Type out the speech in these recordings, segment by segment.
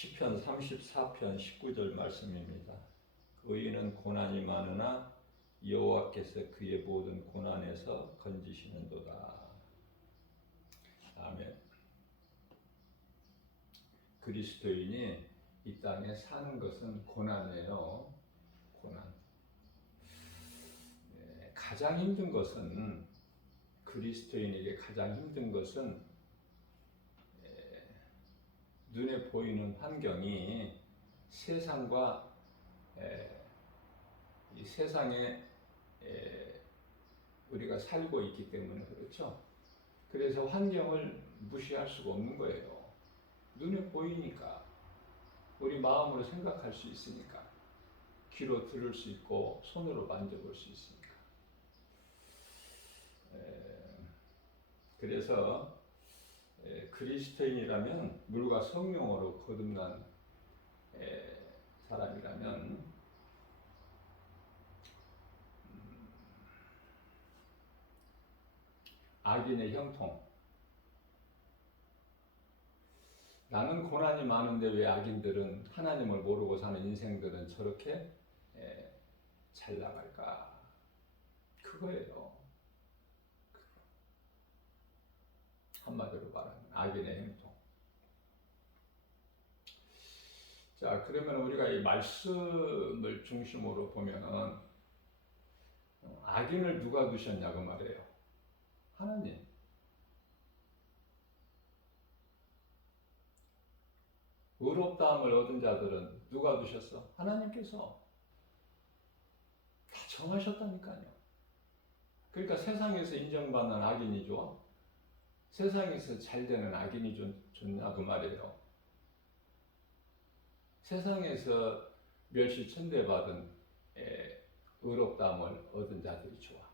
시편 34편 19절 말씀입니다. 의인은 고난이 많으나 여호와께서 그의 모든 고난에서 건지시는도다. 아멘. 그리스도인이 이 땅에 사는 것은 고난이에요. 고난. 가장 힘든 것은, 그리스도인에게 가장 힘든 것은 눈에 보이는 환경이 세상과 이 세상에 우리가 살고 있기 때문에 그렇죠. 그래서 환경을 무시할 수가 없는 거예요. 눈에 보이니까, 우리 마음으로 생각할 수 있으니까, 귀로 들을 수 있고 손으로 만져볼 수 있으니까. 그래서 그리스도인이라면, 물과 성령으로 거듭난 사람이라면 악인의 형통, 나는 고난이 많은데 왜 악인들은, 하나님을 모르고 사는 인생들은 저렇게 잘 나갈까? 그거예요. 한마디로 말하면 악인의 행동. 자, 그러면 우리가 이 말씀을 중심으로 보면은 악인을 누가 두셨냐 그 말이에요. 하나님. 의롭다함을 얻은 자들은 누가 두셨어? 하나님께서 다 정하셨다니까요. 그러니까 세상에서 인정받는 악인이 좋아? 세상에서 잘 되는 악인이 좋냐 그 말이에요. 세상에서 멸시천대받은 의롭다함을 얻은 자들이 좋아.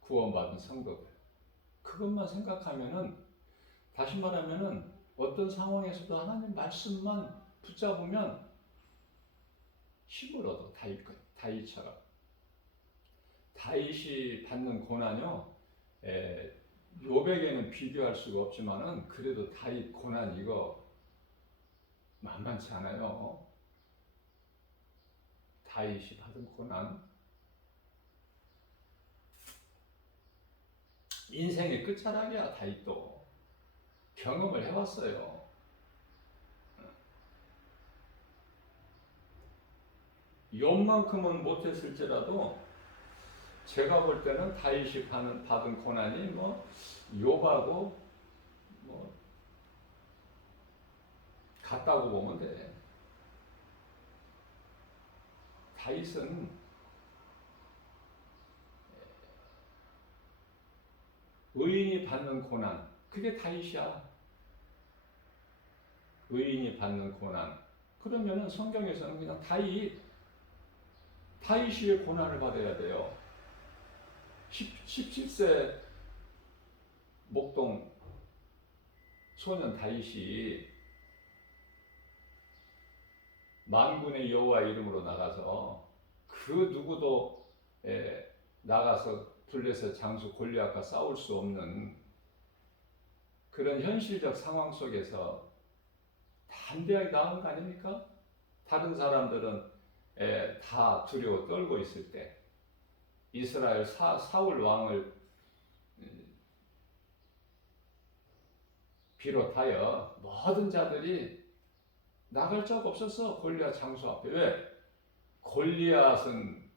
구원받은 성도들. 그것만 생각하면은, 다시 말하면은 어떤 상황에서도 하나님 말씀만 붙잡으면 힘을 얻어. 다윗처럼. 다윗이 받는 고난요, 욥에게는 비교할 수가 없지만은 그래도 다윗 고난 이거 만만치 않아요. 다윗이 받은 고난, 인생의 끝자락이야. 다윗도 경험을 해왔어요. 욥만큼은 못했을지라도 제가 볼 때는 다윗이 받은 고난이 욥하고 같다고 보면 돼. 다윗은 의인이 받는 고난, 그게 다윗이야. 의인이 받는 고난. 그러면은 성경에서는 그냥 다윗이 왜 고난을 받아야 돼요? 17세 목동 소년 다윗이 만군의 여호와 이름으로 나가서 그 누구도 나가서 블레셋 장수 골리앗과 싸울 수 없는 그런 현실적 상황 속에서 담대하게 나온 거 아닙니까? 다른 사람들은 다 두려워 떨고 있을 때 이스라엘 사울 왕을 비롯하여 모든 자들이 나갈 적 없었어. 골리앗 장수 앞에. 왜? 골리앗은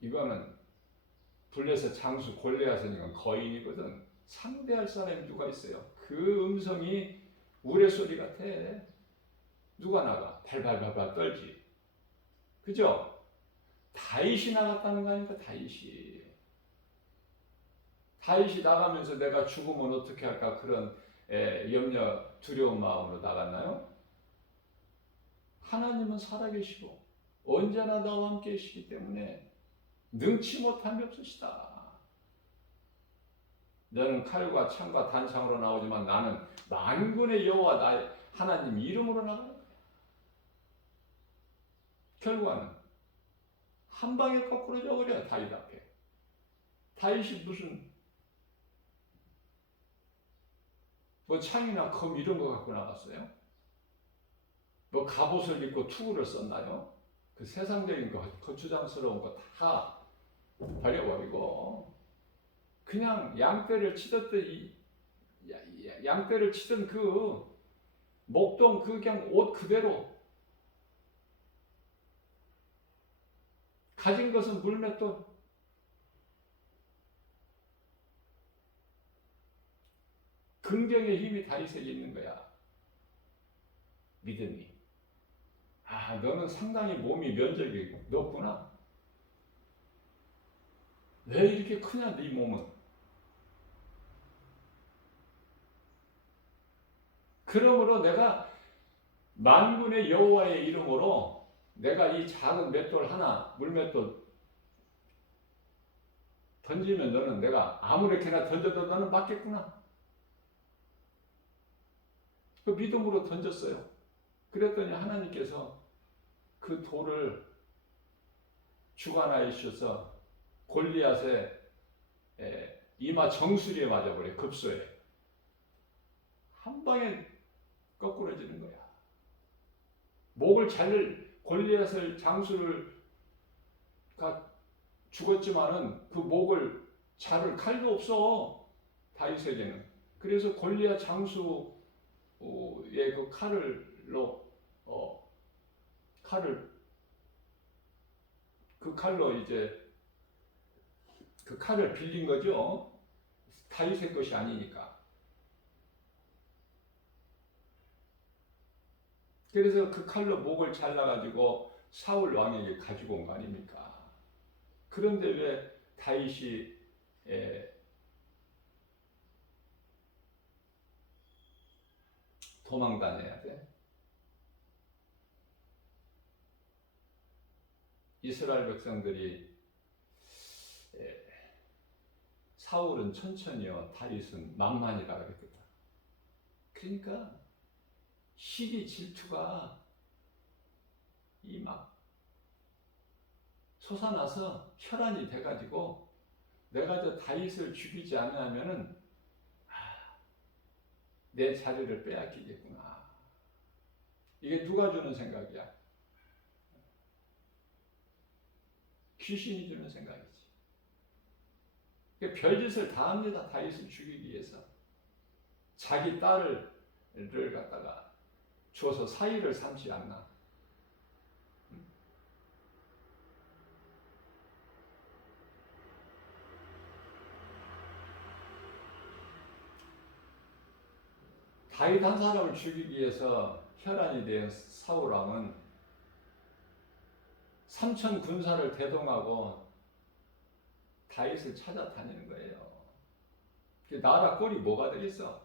이거는 블레셋 장수 골리앗은 이건 거인이거든. 상대할 사람이 누가 있어요? 그 음성이 우레소리 같아. 누가 나가? 발발발발 떨지. 그죠? 다윗이 나갔다는 거 아닙니까? 다윗이 나가면서 내가 죽으면 어떻게 할까 그런 염려, 두려운 마음으로 나갔나요? 하나님은 살아계시고 언제나 나와 함께 계시기 때문에 능치 못함이 없으시다. 너는 칼과 창과 단창으로 나오지만 나는 만군의 여호와 나의 하나님 이름으로 나가는 거야. 결과는 한 방에 거꾸로 져버려. 다윗 앞에. 다윗이 무슨 창이나 검 이런 거 갖고 나갔어요? 뭐 갑옷을 입고 투구를 썼나요? 그 세상적인 거, 거추장스러운 거 다 버려버리고 그냥 양떼를 치던 그 목동 그 그냥 옷 그대로 가진 것은 물맷돌. 긍정의 힘이 다윗에게 있는 거야. 믿음이. 아, 너는 상당히 몸이 면적이 넓구나. 왜 이렇게 크냐, 네 몸은. 그러므로 내가 만군의 여호와의 이름으로 내가 이 작은 맷돌 하나, 물맷돌 던지면 너는 내가 아무렇게나 던져도 너는 맞겠구나. 그 믿음으로 던졌어요. 그랬더니 하나님께서 그 돌을 주관하여 주셔서 골리앗의 이마 정수리에 맞아버려. 급소에. 한 방에 거꾸러지는 거야. 목을 골리앗을 장수를 죽었지만은 그 목을 자를 칼도 없어. 다윗에게는. 그래서 골리앗 장수의 그 그 칼로 이제 그 칼을 빌린 거죠. 다윗의 것이 아니니까. 그래서 그 칼로 목을 잘라가지고 사울 왕에게 가지고 온 거 아닙니까? 그런데 왜 다윗이 도망 다녀야 돼? 이스라엘 백성들이 사울은 천천히요, 다윗은 만만이다 그랬거든. 그러니까 시기 질투가 이 막 솟아나서 혈안이 돼가지고 내가 저 다윗을 죽이지 않으면은 내 자리를 빼앗기겠구나. 이게 누가 주는 생각이야? 귀신이 주는 생각이지. 별짓을 다 합니다. 다윗을 죽이기 위해서. 자기 딸을 갖다가 줘서 사위를 삼지 않나. 다윗 한 사람을 죽이기 위해서 혈안이 된 사울왕은 3천 군사를 대동하고 다윗을 찾아다니는 거예요. 나라 꼴이 뭐가 되겠어?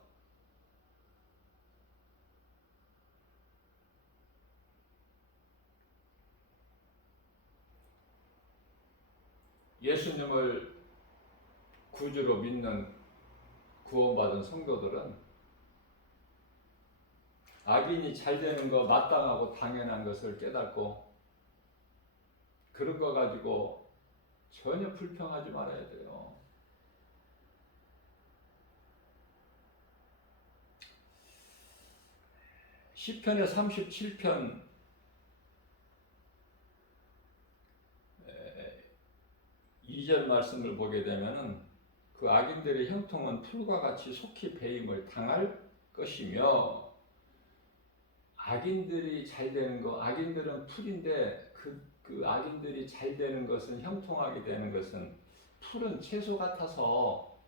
예수님을 구주로 믿는 구원받은 성도들은 악인이 잘 되는 거 마땅하고 당연한 것을 깨닫고 그런 거 가지고 전혀 불평하지 말아야 돼요. 시편의 37편 2절 말씀을 보게 되면은 그 악인들의 형통은 풀과 같이 속히 배임을 당할 것이며, 악인들이 잘 되는 거, 악인들은 풀인데 그 악인들이 잘 되는 것은, 형통하게 되는 것은 푸른 채소 같아서,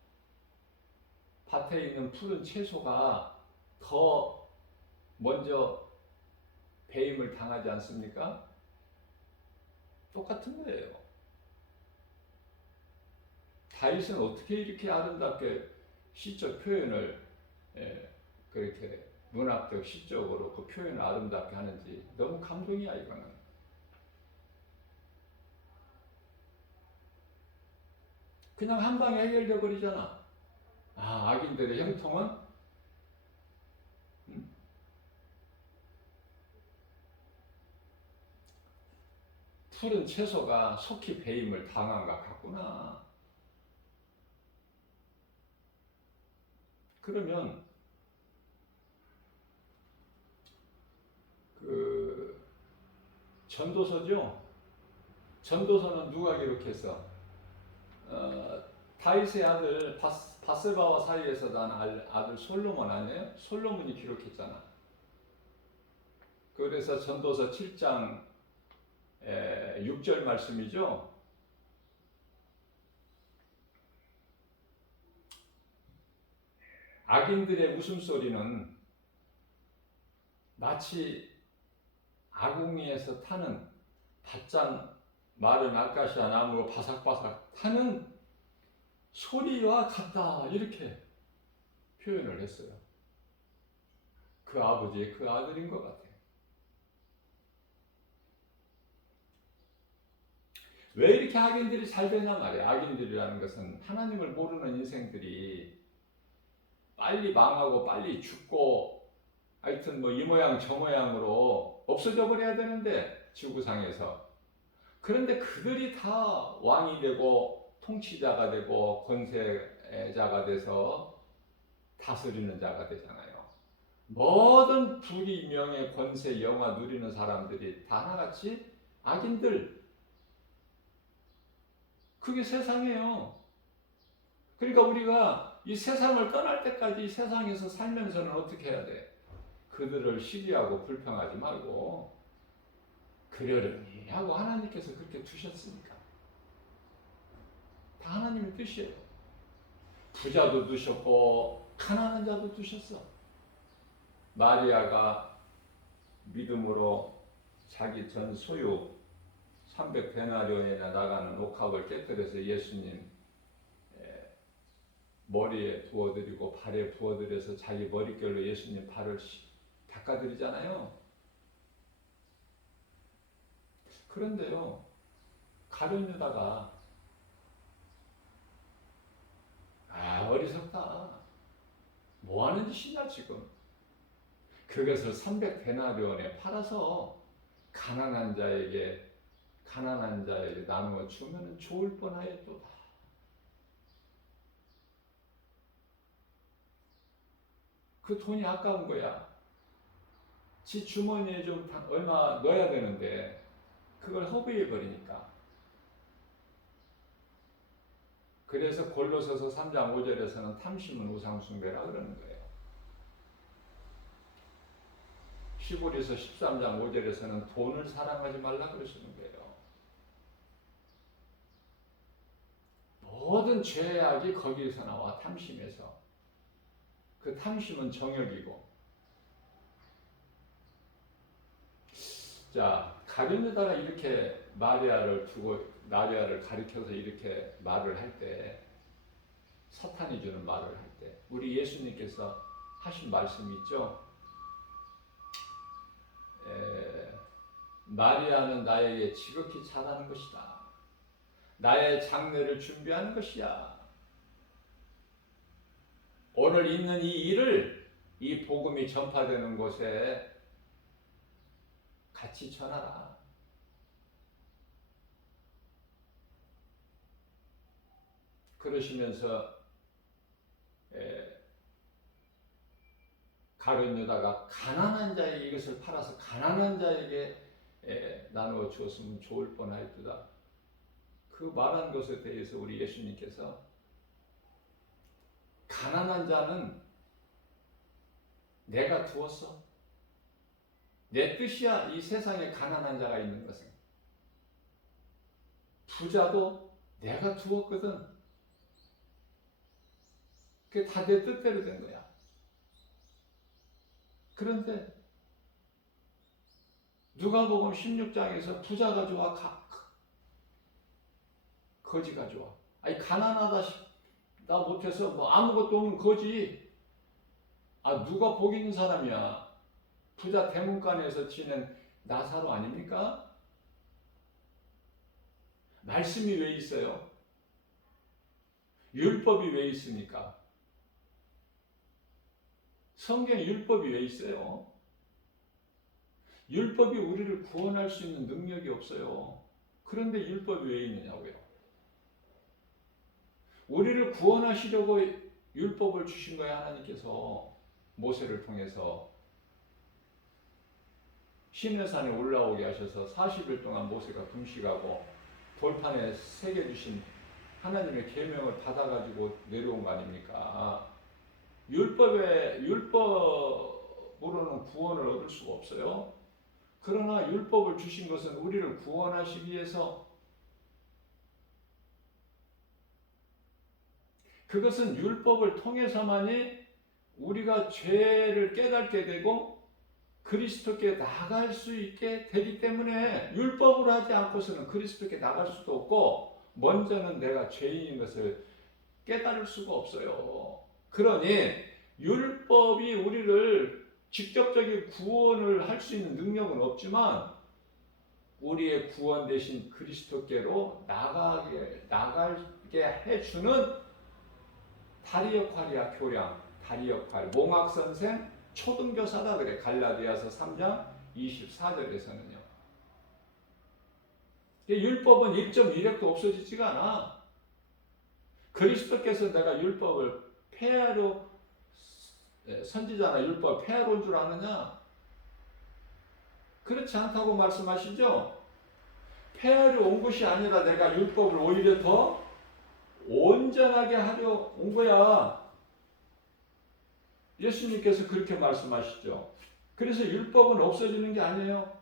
밭에 있는 푸른 채소가 더 먼저 배임을 당하지 않습니까? 똑같은 거예요. 다윗은 어떻게 이렇게 아름답게 시적 표현을 그렇게 문학적 시적으로 그 표현을 아름답게 하는지 너무 감동이야. 이거는 그냥 한 방에 해결돼 버리잖아. 악인들의 형통은 푸른 채소가 속히 배임을 당한 것 같구나. 그러면 그 전도서죠. 전도서는 누가 기록했어? 다윗의 아들 바세바와 사이에서 난 아들 솔로몬 아니에요? 솔로몬이 기록했잖아. 그래서 전도서 7장 6절 말씀이죠. 악인들의 웃음소리는 마치 아궁이에서 타는 바짝 마른 아카시아 나무로 바삭바삭 타는 소리와 같다, 이렇게 표현을 했어요. 그 아버지의 그 아들인 것 같아요. 왜 이렇게 악인들이 잘 되냐 말이에요. 악인들이라는 것은 하나님을 모르는 인생들이 빨리 망하고 빨리 죽고 하여튼 뭐 이 모양 저 모양으로 없어져 버려야 되는데, 지구상에서. 그런데 그들이 다 왕이 되고 통치자가 되고 권세자가 돼서 다스리는 자가 되잖아요. 모든 부귀 명예 권세 영화 누리는 사람들이 다 하나같이 악인들. 그게 세상이에요. 그러니까 우리가 이 세상을 떠날 때까지 이 세상에서 살면서는 어떻게 해야 돼? 그들을 시기하고 불평하지 말고 그러려니 하고, 하나님께서 그렇게 두셨으니까. 다 하나님의 뜻이에요. 부자도 두셨고 가난한 자도 두셨어. 마리아가 믿음으로 자기 전 소유 300데나리온이나 나가는 옥합을 깨뜨려서 예수님 머리에 부어드리고 발에 부어드려서 자기 머릿결로 예수님 발을 닦아드리잖아요. 그런데요, 가룟 유다가 어리석다, 뭐하는 짓이냐 지금. 그것을 300데나리온에 팔아서 가난한 자에게 나누어 주면 좋을 뻔하였도다. 그 돈이 아까운 거야. 지 주머니에 좀 얼마 넣어야 되는데 그걸 허비해 버리니까. 그래서 골로새서 3장 5절에서는 탐심은 우상숭배라 그러는 거예요. 히브리서 13장 5절에서는 돈을 사랑하지 말라 그러시는 거예요. 모든 죄악이 거기에서 나와, 탐심에서. 그 탐심은 정욕이고. 자, 가룟 유다가 이렇게 마리아를 가리켜서 이렇게 말을 할 때, 사탄이 주는 말을 할 때, 우리 예수님께서 하신 말씀이 있죠. 마리아는 나에게 지극히 잘하는 것이다. 나의 장례를 준비하는 것이야. 오늘 있는 이 일을, 이 복음이 전파되는 곳에 같이 전하라. 그러시면서 가룟 유다가 가난한 자에게 이것을 팔아서 가난한 자에게 나누어 주었으면 좋을 뻔하였도다. 그 말한 것에 대해서 우리 예수님께서, 가난한 자는 내가 두었어. 내 뜻이야. 이 세상에 가난한 자가 있는 것은. 부자도 내가 두었거든. 그게 다 내 뜻대로 된 거야. 그런데 누가복음 16장에서 부자가 좋아, 거지가 좋아. 아니, 가난하다 나 못해서 뭐 아무것도 없는 거지. 누가 복 있는 사람이야. 부자 대문간에서 지낸 나사로 아닙니까? 말씀이 왜 있어요? 율법이 왜 있습니까? 성경에 율법이 왜 있어요? 율법이 우리를 구원할 수 있는 능력이 없어요. 그런데 율법이 왜 있느냐고요? 우리를 구원하시려고 율법을 주신 거예요. 하나님께서 모세를 통해서 시내산에 올라오게 하셔서 40일 동안 모세가 금식하고 돌판에 새겨주신 하나님의 계명을 받아가지고 내려온 거 아닙니까? 율법으로는 구원을 얻을 수가 없어요. 그러나 율법을 주신 것은 우리를 구원하시기 위해서, 그것은 율법을 통해서만이 우리가 죄를 깨닫게 되고 그리스도께 나갈 수 있게 되기 때문에, 율법으로 하지 않고서는 그리스도께 나갈 수도 없고 먼저는 내가 죄인인 것을 깨달을 수가 없어요. 그러니 율법이 우리를 직접적인 구원을 할 수 있는 능력은 없지만 우리의 구원 되신 그리스도께로 나가게 해주는 다리 역할이야. 교량, 다리 역할. 몽학선생, 초등교사다 그래. 갈라디아서 3장 24절에서는요. 율법은 1.1획도 없어지지가 않아. 그리스도께서 내가 율법을 폐하러, 선지자나 율법 폐하러 온 줄 아느냐? 그렇지 않다고 말씀하시죠? 폐하러 온 것이 아니라 내가 율법을 오히려 더 온전하게 하려 온 거야. 예수님께서 그렇게 말씀하시죠. 그래서 율법은 없어지는 게 아니에요.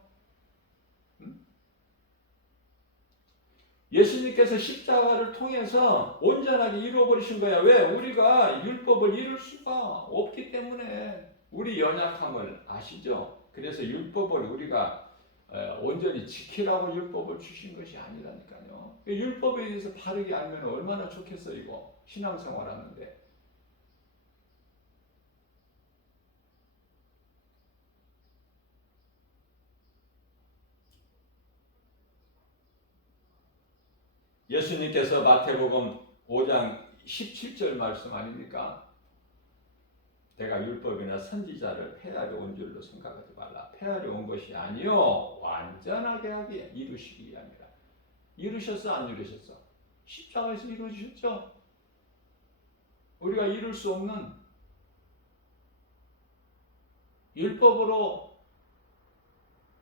예수님께서 십자가를 통해서 온전하게 이루어버리신 거야. 왜? 우리가 율법을 이룰 수가 없기 때문에. 우리 연약함을 아시죠? 그래서 율법을 우리가 온전히 지키라고 율법을 주신 것이 아니라니까요. 율법에 대해서 바르게 알면 얼마나 좋겠어 이거. 신앙생활 하는데. 예수님께서 마태복음 5장 17절 말씀 아닙니까? 내가 율법이나 선지자를 폐하려 온 줄로 생각하지 말라. 폐하려 온 것이 아니요 완전하게 하기 이루시기 위함이라. 이루셨어 안 이루셨어? 십자가에서 이루어주셨죠? 우리가 이룰 수 없는 율법으로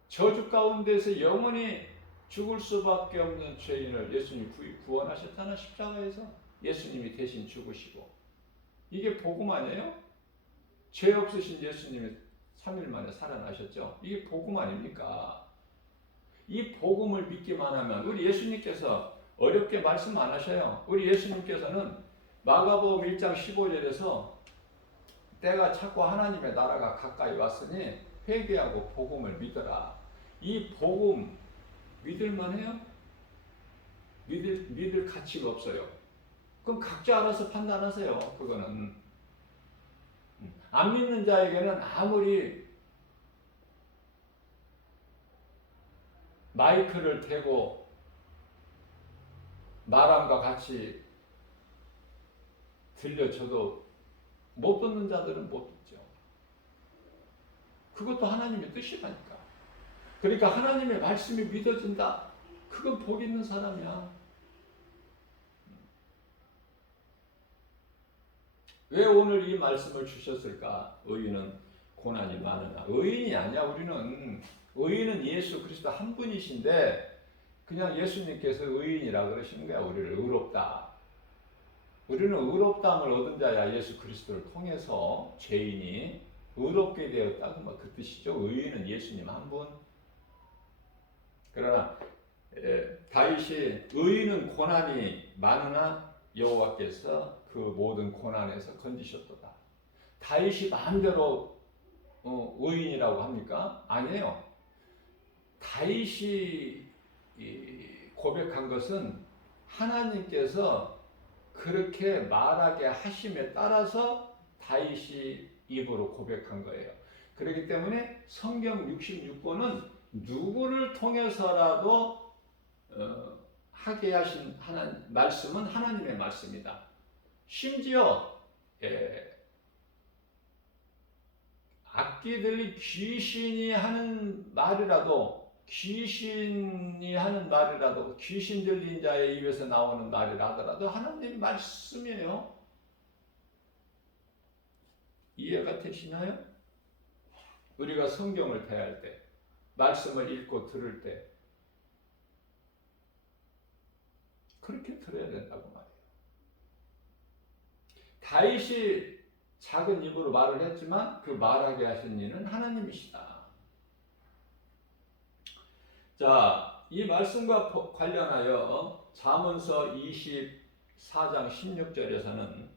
저주 가운데서 영원히 죽을 수밖에 없는 죄인을 예수님이 구원하셨잖아. 십자가에서 예수님이 대신 죽으시고. 이게 복음 아니에요? 죄 없으신 예수님이 3일 만에 살아나셨죠. 이게 복음 아닙니까? 이 복음을 믿기만 하면, 우리 예수님께서 어렵게 말씀 안 하셔요. 우리 예수님께서는 마가복음 1장 15절에서 때가 찼고 하나님의 나라가 가까이 왔으니 회개하고 복음을 믿어라. 이 복음 믿을만 해요? 믿을 가치가 없어요. 그럼 각자 알아서 판단하세요. 그거는 안 믿는 자에게는 아무리 마이크를 대고 말함과 같이 들려줘도 못 듣는 자들은 못 듣죠. 그것도 하나님의 뜻이라니까. 그러니까 하나님의 말씀이 믿어진다. 그건 복 있는 사람이야. 왜 오늘 이 말씀을 주셨을까? 의인은 고난이 많으나. 의인이 아니야. 의인은 예수 그리스도 한 분이신데 그냥 예수님께서 의인이라 그러시는 거야. 우리를 의롭다. 우리는 의롭다함을 얻은 자야. 예수 그리스도를 통해서 죄인이 의롭게 되었다. 그 뜻이죠. 의인은 예수님 한 분. 그러나 다윗이 의인은 고난이 많으나 여호와께서 그 모든 고난에서 건지셨도다. 다윗이 마음대로 의인이라고 합니까? 아니에요. 다윗이 고백한 것은 하나님께서 그렇게 말하게 하심에 따라서 다윗이 입으로 고백한 거예요. 그렇기 때문에 성경 66권은 누구를 통해서라도 하게 하신 말씀은 하나님의 말씀이다. 심지어 악기 들린 귀신이 하는 말이라도 귀신 들린 자의 입에서 나오는 말이라 하더라도 하나님 말씀이에요. 이해가 되시나요? 우리가 성경을 대할 때 말씀을 읽고 들을 때 그렇게 들어야 된다고 말이에요. 다윗이 작은 입으로 말을 했지만 그 말하게 하신 이는 하나님이시다. 자, 이 말씀과 관련하여 잠언서 24장 16절에서는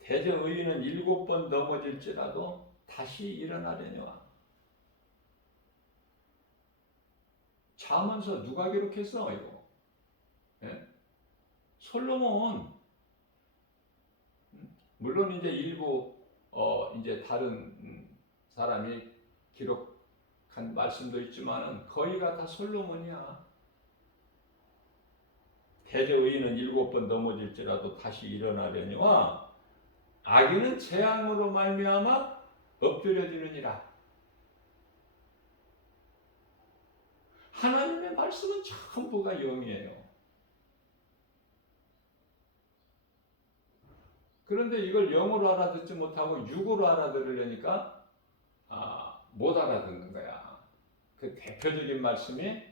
대저 의인은 7번 넘어질지라도 다시 일어나려니와. 잠언서 누가 기록했어 이거? 예? 솔로몬. 물론 이제 일부 이제 다른 사람이 기록한 말씀도 있지만은 거의가 다 솔로몬이야. 대저 의인은 7번 넘어질지라도 다시 일어나려니와 악인은 재앙으로 말미암아 엎드려지느니라. 하나님의 말씀은 전부가 영이에요. 그런데 이걸 영으로 알아듣지 못하고 육으로 알아들으려니까 못 알아듣는 거야. 그 대표적인 말씀이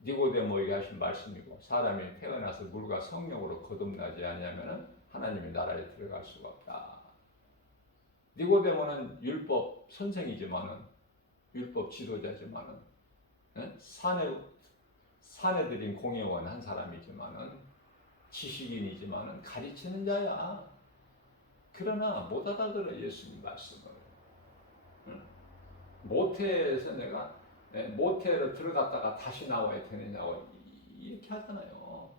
니고데모에게 하신 말씀이고, 사람이 태어나서 물과 성령으로 거듭나지 않으면 하나님의 나라에 들어갈 수가 없다. 니고데모는 율법 선생이지만은, 율법 지도자지만은, 사내들인 공회원 한 사람이지만은, 지식인이지만은 가르치는 자야. 그러나 못 알아들어 예수님 말씀을. 모태에서 내가 모태로 들어갔다가 다시 나와야 되느냐고 이렇게 하잖아요.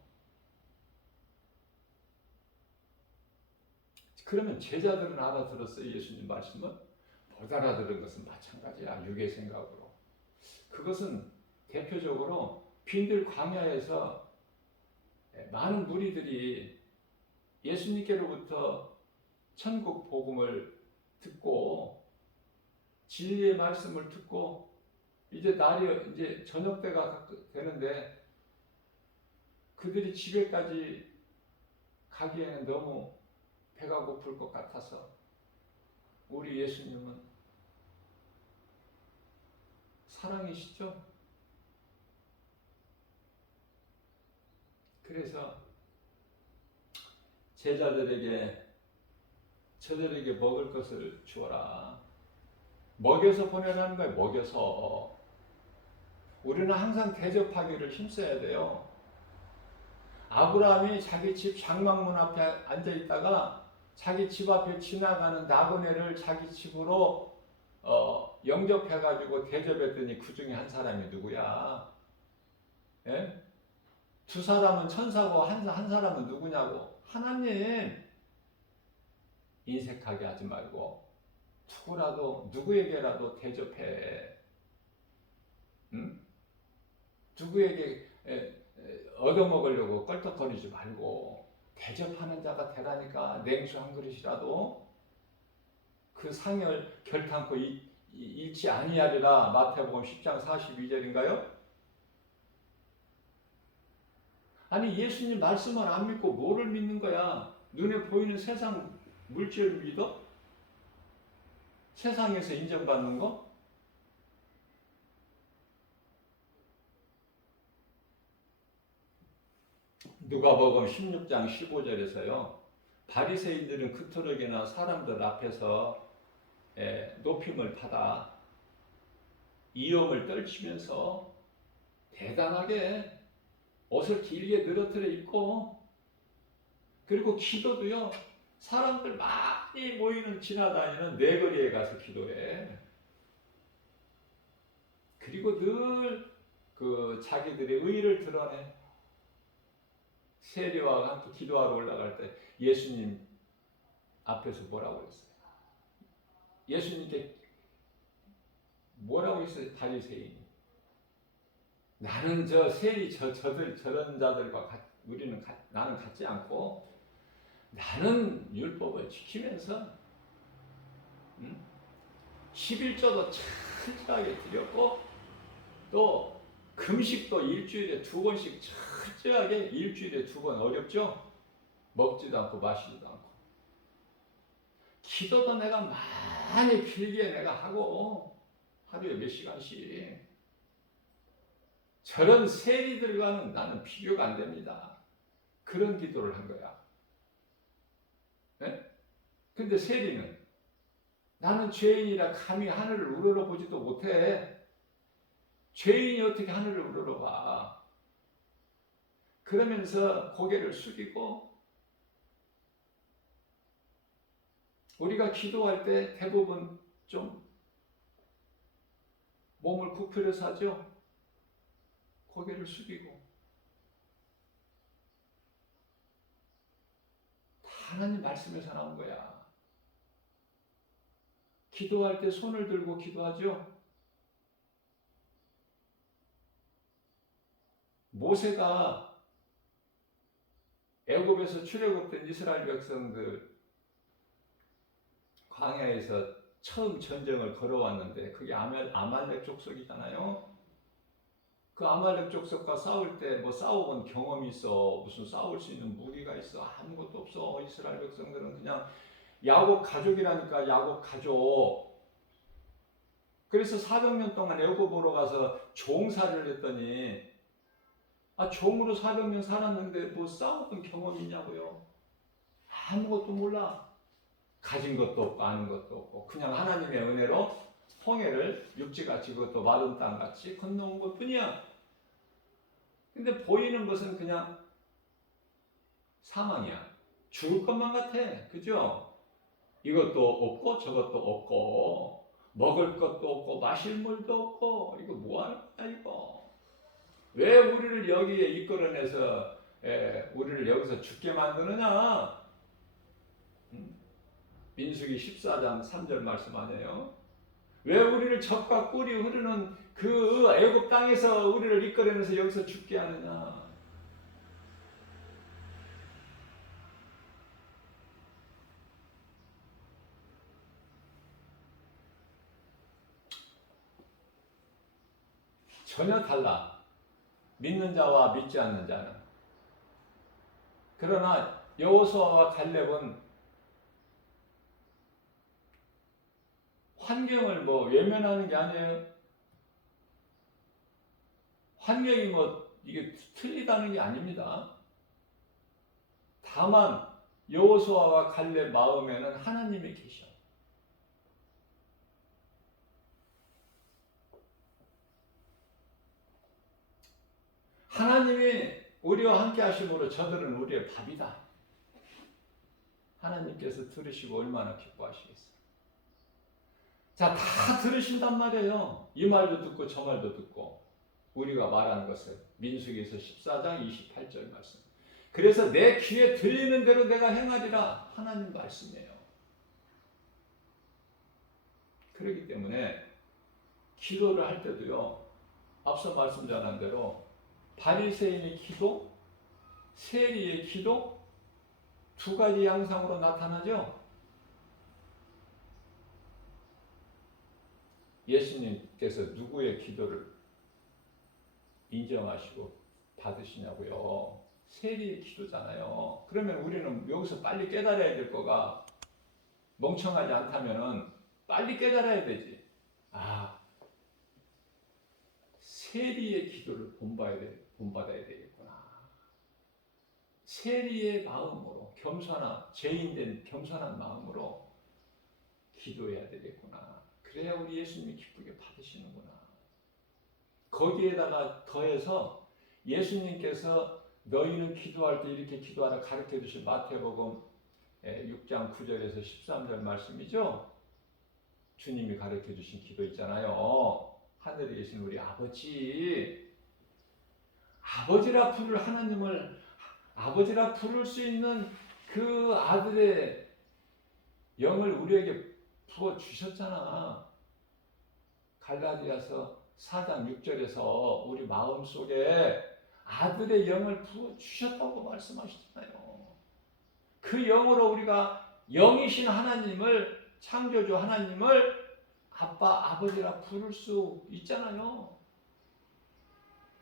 그러면 제자들은 알아들었어요, 예수님 말씀은? 못 알아들은 것은 마찬가지야, 육의 생각으로. 그것은 대표적으로 빈들 광야에서 많은 무리들이 예수님께로부터 천국 복음을 듣고 진리의 말씀을 듣고 이제 날이 이제 저녁 때가 되는데 그들이 집에까지 가기에는 너무 배가 고플 것 같아서 우리 예수님은 사랑이시죠? 그래서 제자들에게 저들에게 먹을 것을 주어라. 먹여서 보내라는 거예요. 먹여서. 우리는 항상 대접하기를 힘써야 돼요. 아브라함이 자기 집 장막문 앞에 앉아 있다가 자기 집 앞에 지나가는 나그네를 자기 집으로 영접해가지고 대접했더니 그 중에 한 사람이 누구야? 예? 두 사람은 천사고 한 사람은 누구냐고. 하나님. 인색하게 하지 말고 누구에게라도 대접해. 응? 누구에게 얻어먹으려고 껄떡거리지 말고 대접하는 자가 되라니까. 냉수 한 그릇이라도 그 상을 결탄코 잃지 아니하리라. 마태복음 10장 42절인가요? 아니 예수님 말씀을 안 믿고 뭐를 믿는 거야? 눈에 보이는 세상 물질을 믿어? 세상에서 인정받는 거? 누가복음 16장 15절에서요. 바리새인들은 그토록이나 사람들 앞에서 높임을 받아 이염을 떨치면서 대단하게 옷을 길게 늘어뜨려 입고, 그리고 기도도요, 사람들 많이 모이는 지나다니는 내거리에 가서 기도해. 그리고 늘 그 자기들의 의의를 드러내. 세리와 함께 기도하러 올라갈 때 예수님 앞에서 뭐라고 했어요? 예수님께 뭐라고 했어요? 바리새인이. 나는 저 세리 저런 자들과 나는 같지 않고 나는 율법을 지키면서 11조도 철저하게 드렸고 또 금식도 일주일에 2번씩 철저하게 일주일에 2번. 어렵죠? 먹지도 않고 마시지도 않고. 기도도 내가 많이 길게 내가 하고 하루에 몇 시간씩. 저런 세리들과는 나는 비교가 안 됩니다. 그런 기도를 한 거야. 네? 근데 세리는 나는 죄인이라 감히 하늘을 우러러보지도 못해. 죄인이 어떻게 하늘을 우러러봐. 그러면서 고개를 숙이고, 우리가 기도할 때 대부분 좀 몸을 굽히려서 하죠. 고개를 숙이고. 다 하나님 말씀에서 나온 거야. 기도할 때 손을 들고 기도하죠. 모세가 애굽에서 출애굽된 이스라엘 백성들 광야에서 처음 전쟁을 걸어왔는데 그게 아말렉 족속이잖아요. 그 아말렉 족속과 싸울 때 뭐 싸워본 경험이 있어? 무슨 싸울 수 있는 무기가 있어? 아무것도 없어. 이스라엘 백성들은 그냥 야곱 가족이라니까, 야곱 가족. 그래서 400년 동안 애굽으로 가서 종살이를 했더니, 종으로 400년 살았는데 뭐 싸워본 경험이 있냐고요? 아무것도 몰라. 가진 것도 없고 아는 것도 없고 그냥 하나님의 은혜로 홍해를 육지같이, 그것도 마른 땅같이 건너온 것뿐이야. 근데 보이는 것은 그냥 사망이야. 죽을 것만 같아. 그죠? 이것도 없고 저것도 없고 먹을 것도 없고 마실 물도 없고, 이거 뭐하는 거야 이거. 왜 우리를 여기에 이끌어내서 우리를 여기서 죽게 만드느냐. 민수기 14장 3절 말씀 아니에요? 왜 우리를 젖과 꿀이 흐르는 그 애굽 땅에서 우리를 이끌어내서 여기서 죽게 하느냐. 전혀 달라. 믿는 자와 믿지 않는 자는. 그러나 여호수아와 갈렙은 환경을 뭐 외면하는 게 아니에요. 환경이 뭐 이게 틀리다는 게 아닙니다. 다만 여호수아와 갈렙 마음에는 하나님이 계셔. 하나님이 우리와 함께 하심으로 저들은 우리의 밥이다. 하나님께서 들으시고 얼마나 기뻐하시겠어요. 자, 다 들으신단 말이에요. 이 말도 듣고 저 말도 듣고. 우리가 말하는 것을 민수기에서 14장 28절 말씀. 그래서 내 귀에 들리는 대로 내가 행하리라. 하나님 말씀이에요. 그렇기 때문에 기도를 할 때도요, 앞서 말씀 전한 대로 바리새인의 기도, 세리의 기도, 두 가지 양상으로 나타나죠. 예수님께서 누구의 기도를 인정하시고 받으시냐고요? 세리의 기도잖아요. 그러면 우리는 여기서 빨리 깨달아야 될 거가, 멍청하지 않다면 빨리 깨달아야 되지. 세리의 기도를 본받아야 되겠구나. 세리의 마음으로, 죄인된 겸손한 마음으로 기도해야 되겠구나. 그래야 우리 예수님이 기쁘게 받으시는구나. 거기에다가 더해서 예수님께서 너희는 기도할 때 이렇게 기도하라 가르쳐 주신 마태복음 6장 9절에서 13절 말씀이죠. 주님이 가르쳐 주신 기도 있잖아요. 하늘에 계신 우리 아버지, 아버지라 부를 하나님을 아버지라 부를 수 있는 그 아들의 영을 우리에게 부어 주셨잖아. 갈라디아서 4장 6절에서 우리 마음속에 아들의 영을 부어 주셨다고 말씀하시잖아요. 그 영으로 우리가 영이신 하나님을, 창조주 하나님을 아빠, 아버지라 부를 수 있잖아요.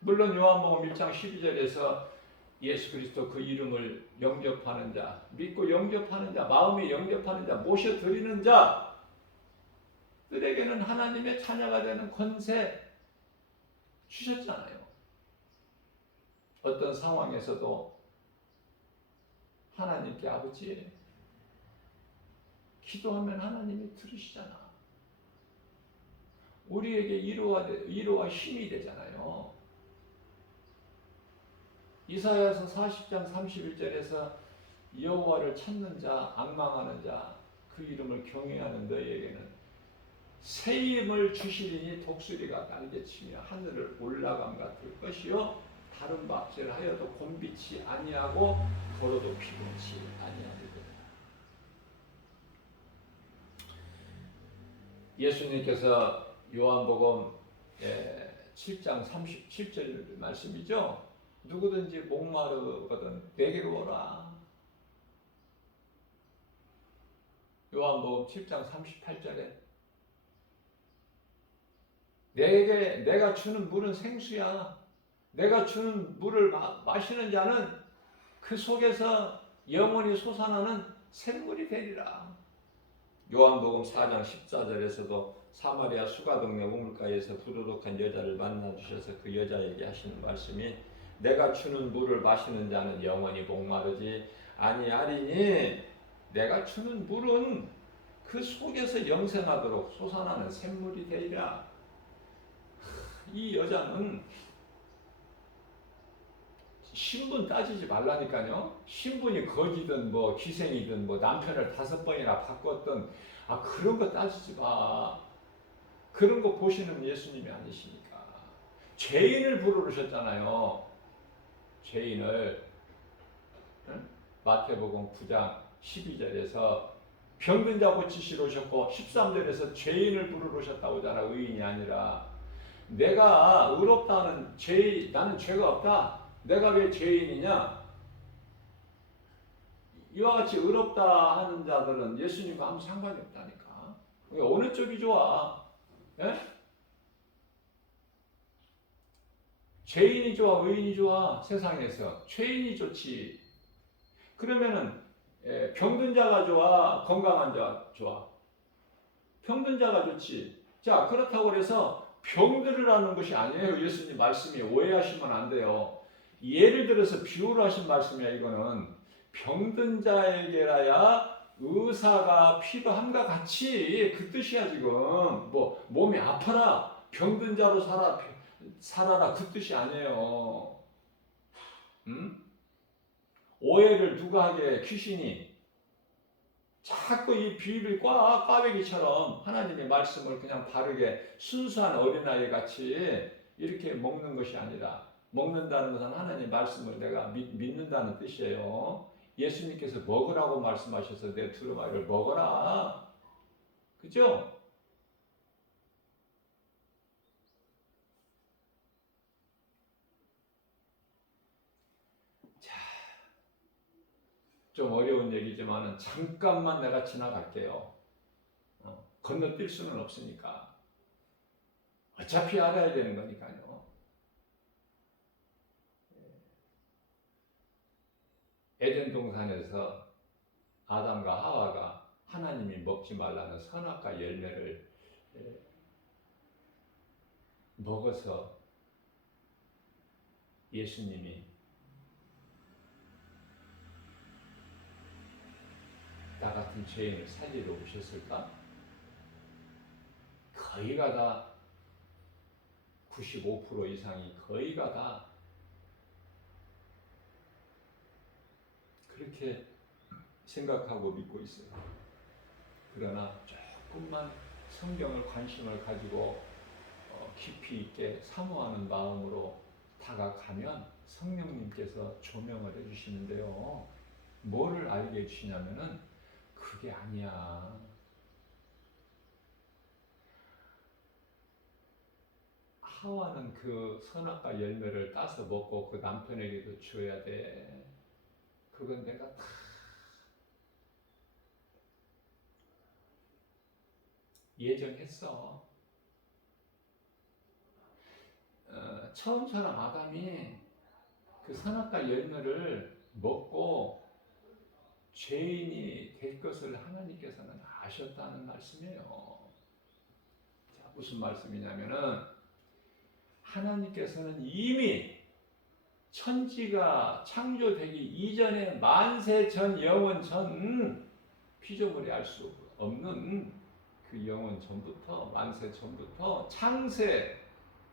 물론 요한복음 1장 12절에서 예수 그리스도 그 이름을 영접하는 자, 믿고 영접하는 자, 마음에 영접하는 자, 모셔드리는 자, 들에게는 하나님의 자녀가 되는 권세 주셨잖아요. 어떤 상황에서도 하나님께 아버지 기도하면 하나님이 들으시잖아. 우리에게 위로와 힘이 되잖아요. 이사야서 40장 31절에서 여호와를 찾는 자, 앙망하는 자, 그 이름을 경외하는 너희에게는 새 힘을 주시리니 독수리가 날개치며 하늘을 올라감 같을 것이요 다른 박질하여도 곤비치 아니하고 걸어도 피곤치 아니하리로다. 예수님께서 요한복음 7장 37절 말씀이죠. 누구든지 목마르거든 내게로 오라. 요한복음 7장 38절에 내가 주는 물은 생수야. 내가 주는 물을 마시는 자는 그 속에서 영원히 솟아나는 샘물이 되리라. 요한복음 4장 14절에서도 사마리아 수가 동네 우물가에서 부도덕한 여자를 만나 주셔서 그 여자에게 하시는 말씀이 내가 주는 물을 마시는 자는 영원히 목마르지 아니하리니 내가 주는 물은 그 속에서 영생하도록 솟아나는 샘물이 되리라. 이 여자는 신분 따지지 말라니까요. 신분이 거지든 뭐 기생이든 뭐 남편을 5번이나 바꿨든 그런 거 따지지 마. 그런 거 보시는 예수님이 아니시니까. 죄인을 부르셨잖아요. 죄인을. 응? 마태복음 9장 12절에서 병든 자 고치시러 오셨고 13절에서 죄인을 부르러 오셨다고 하잖아. 의인이 아니라. 내가 의롭다는 나는 죄가 없다. 내가 왜 죄인이냐? 이와 같이 의롭다 하는 자들은 예수님과 아무 상관이 없다니까. 어느 쪽이 좋아? 예? 죄인이 좋아, 의인이 좋아? 세상에서 죄인이 좋지. 그러면은 병든 자가 좋아, 건강한 자가 좋아? 병든 자가 좋지. 자, 그렇다고 해서 병들으라는 것이 아니에요. 예수님 말씀이 오해하시면 안 돼요. 예를 들어서 비유를 하신 말씀이야. 이거는 병든 자에게라야 의사가 필요함과 같이 그 뜻이야. 지금 뭐 몸이 아파라 병든 자로 살아라 그 뜻이 아니에요. 오해를 누가 하게 귀신이 자꾸 이 비유를 꽈배기처럼 하나님의 말씀을 그냥 바르게 순수한 어린아이 같이 이렇게 먹는 것이 아니라, 먹는다는 것은 하나님의 말씀을 내가 믿는다는 뜻이에요. 예수님께서 먹으라고 말씀하셔서 내 두루마리를 먹어라. 그죠? 자, 좀 어려운 얘기지만 잠깐만 내가 지나갈게요. 건너뛸 수는 없으니까. 어차피 알아야 되는 거니까요. 에덴 동산에서 아담과 하와가 하나님이 먹지 말라는 선악과 열매를 먹어서 예수님이 나 같은 죄인을 살리러 오셨을까? 거의가 다 95% 이상이 거의가 다 그렇게 생각하고 믿고 있어요. 그러나 조금만 성경을 관심을 가지고 깊이 있게 사모하는 마음으로 다가가면 성령님께서 조명을 해주시는데요. 뭐를 알게 해주시냐면은 그게 아니야. 하와는 그 선악과 열매를 따서 먹고 그 남편에게도 줘야 돼. 그건 내가 다 예정했어. 처음처럼 아담이 그 선악과 열매를 먹고 죄인이 될 것을 하나님께서는 아셨다는 말씀이에요. 무슨 말씀이냐면은 하나님께서는 이미 천지가 창조되기 이전에 만세 전 영원 전 피조물이 알 수 없는 그 영원 전부터 만세 전부터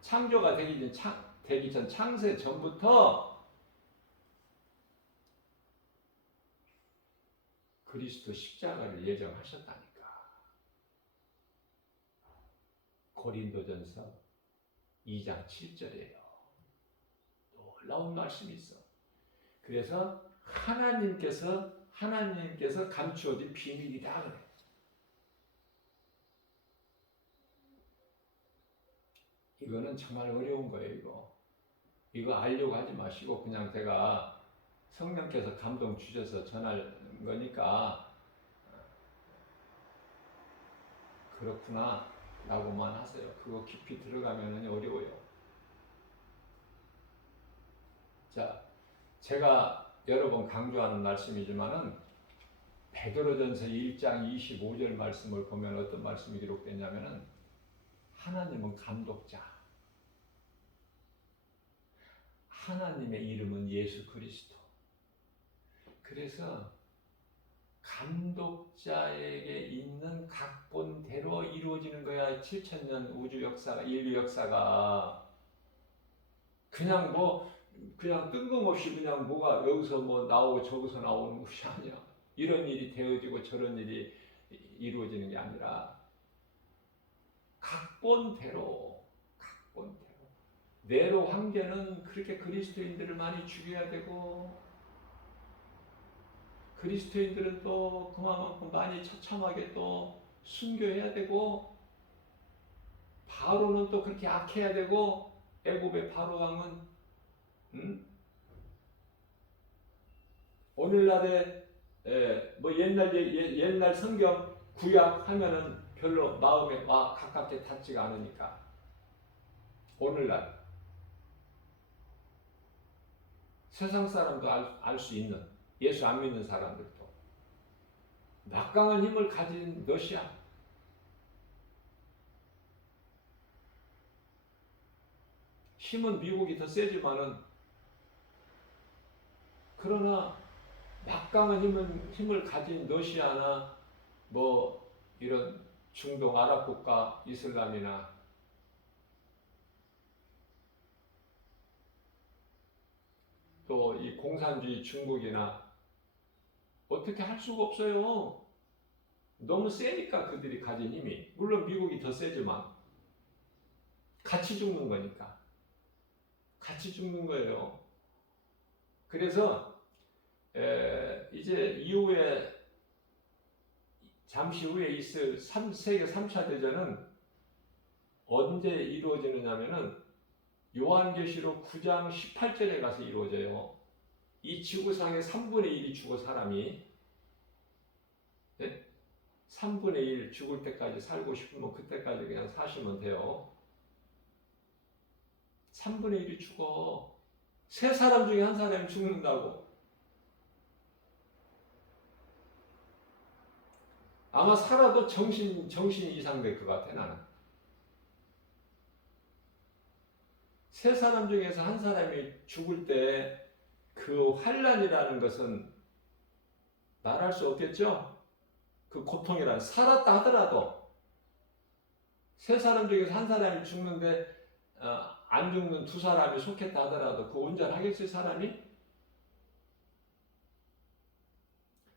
창조가 되기 전 창세 전부터 그리스도 십자가를 예정하셨다니까. 고린도전서 2장 7절이에요. 놀라운 말씀이 있어. 그래서 하나님께서 감추어진 비밀이다 그래. 이거는 정말 어려운 거예요. 이거 알려고 하지 마시고 그냥 제가 성령께서 감동 주셔서 전할 거니까 그렇구나 라고만 하세요. 그거 깊이 들어가면 어려워요. 자, 제가 여러 번 강조하는 말씀이지만은 베드로전서 1장 25절 말씀을 보면 어떤 말씀이 기록되냐면은 하나님은 감독자, 하나님의 이름은 예수 그리스도. 그래서 감독자에게 있는 각본대로 이루어지는 거야. 7,000년 우주 역사가, 인류 역사가. 그냥 뜬금없이 그냥 뭐가 여기서 뭐 나오고 저기서 나오는 것이 아니야. 이런 일이 되어지고 저런 일이 이루어지는 게 아니라 각본대로. 네로 황제는 그렇게 그리스도인들을 많이 죽여야 되고 그리스도인들은 또 그만큼 많이 처참하게 또 순교해야 되고 바로는 또 그렇게 악해야 되고 애굽의 바로 왕은 오늘날에 뭐 옛날 성경 구약 하면은 별로 마음에 가깝게 닿지가 않으니까 오늘날 세상 사람도 알 수 있는 예수 안 믿는 사람들도 막강한 힘을 가진 러시아, 힘은 미국이 더 세지만은 그러나 막강한 힘을 가진 러시아나 뭐 이런 중동 아랍 국가 이슬람이나 또 이 공산주의 중국이나 어떻게 할 수가 없어요. 너무 세니까 그들이 가진 힘이. 물론 미국이 더 세지만 같이 죽는 거니까. 같이 죽는 거예요. 그래서 이제 이후에 잠시 후에 있을 세계 3차 대전은 언제 이루어지느냐면은 요한계시록 9장 18절에 가서 이루어져요. 이 지구상의 3분의 1이 죽어 사람이 3분의 1 죽을 때까지 살고 싶으면 그때까지 그냥 사시면 돼요. 3분의 1이 죽어. 세 사람 중에 한 사람이 죽는다고. 아마 살아도 정신 이상될 것 같아 나는. 세 사람 중에서 한 사람이 죽을 때 그 환난이라는 것은 말할 수 없겠죠? 그 고통이란 살았다 하더라도 세 사람 중에서 한 사람이 죽는데 안 죽는 두 사람이 속했다 하더라도 그 온전하겠어요 사람이?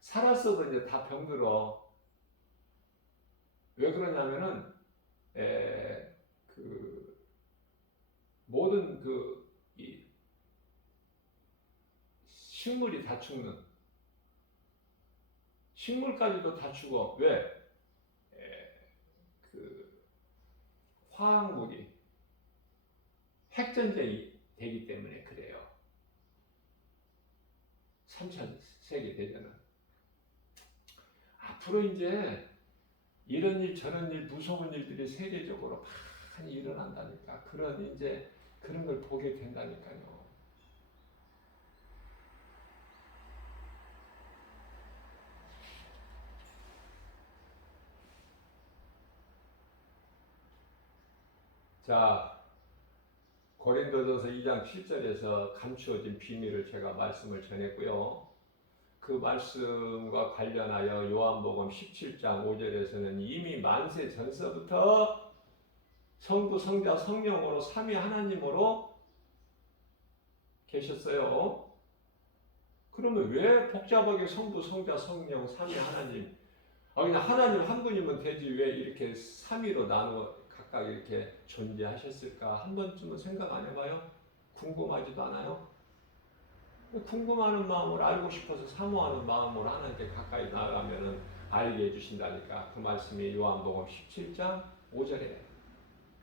살았어도 이제 다 병들어. 왜 그러냐면은 모든 이 식물이 다 죽는, 식물까지도 다 죽어. 왜? 화학물이 핵전쟁이 되기 때문에 그래요. 3차 세계대전은. 앞으로 이제 이런 일 저런 일 무서운 일들이 세계적으로 많이 일어난다니까. 그런 걸 보게 된다니까요. 자, 고린도전서 2장 7절에서 감추어진 비밀을 제가 말씀을 전했고요. 그 말씀과 관련하여 요한복음 17장 5절에서는 이미 만세 전서부터 성부, 성자, 성령으로 삼위 하나님으로 계셨어요. 그러면 왜 복잡하게 성부, 성자, 성령, 삼위 하나님, 그냥 하나님 한 분이면 되지 왜 이렇게 삼위로 나누어 각각 이렇게 존재하셨을까? 한 번쯤은 생각 안 해봐요? 궁금하지도 않아요? 궁금하는 마음을 알고 싶어서 사모하는 마음으로 하나님께 가까이 나아가면 알게 해주신다니까. 그 말씀이 요한복음 17장 5절에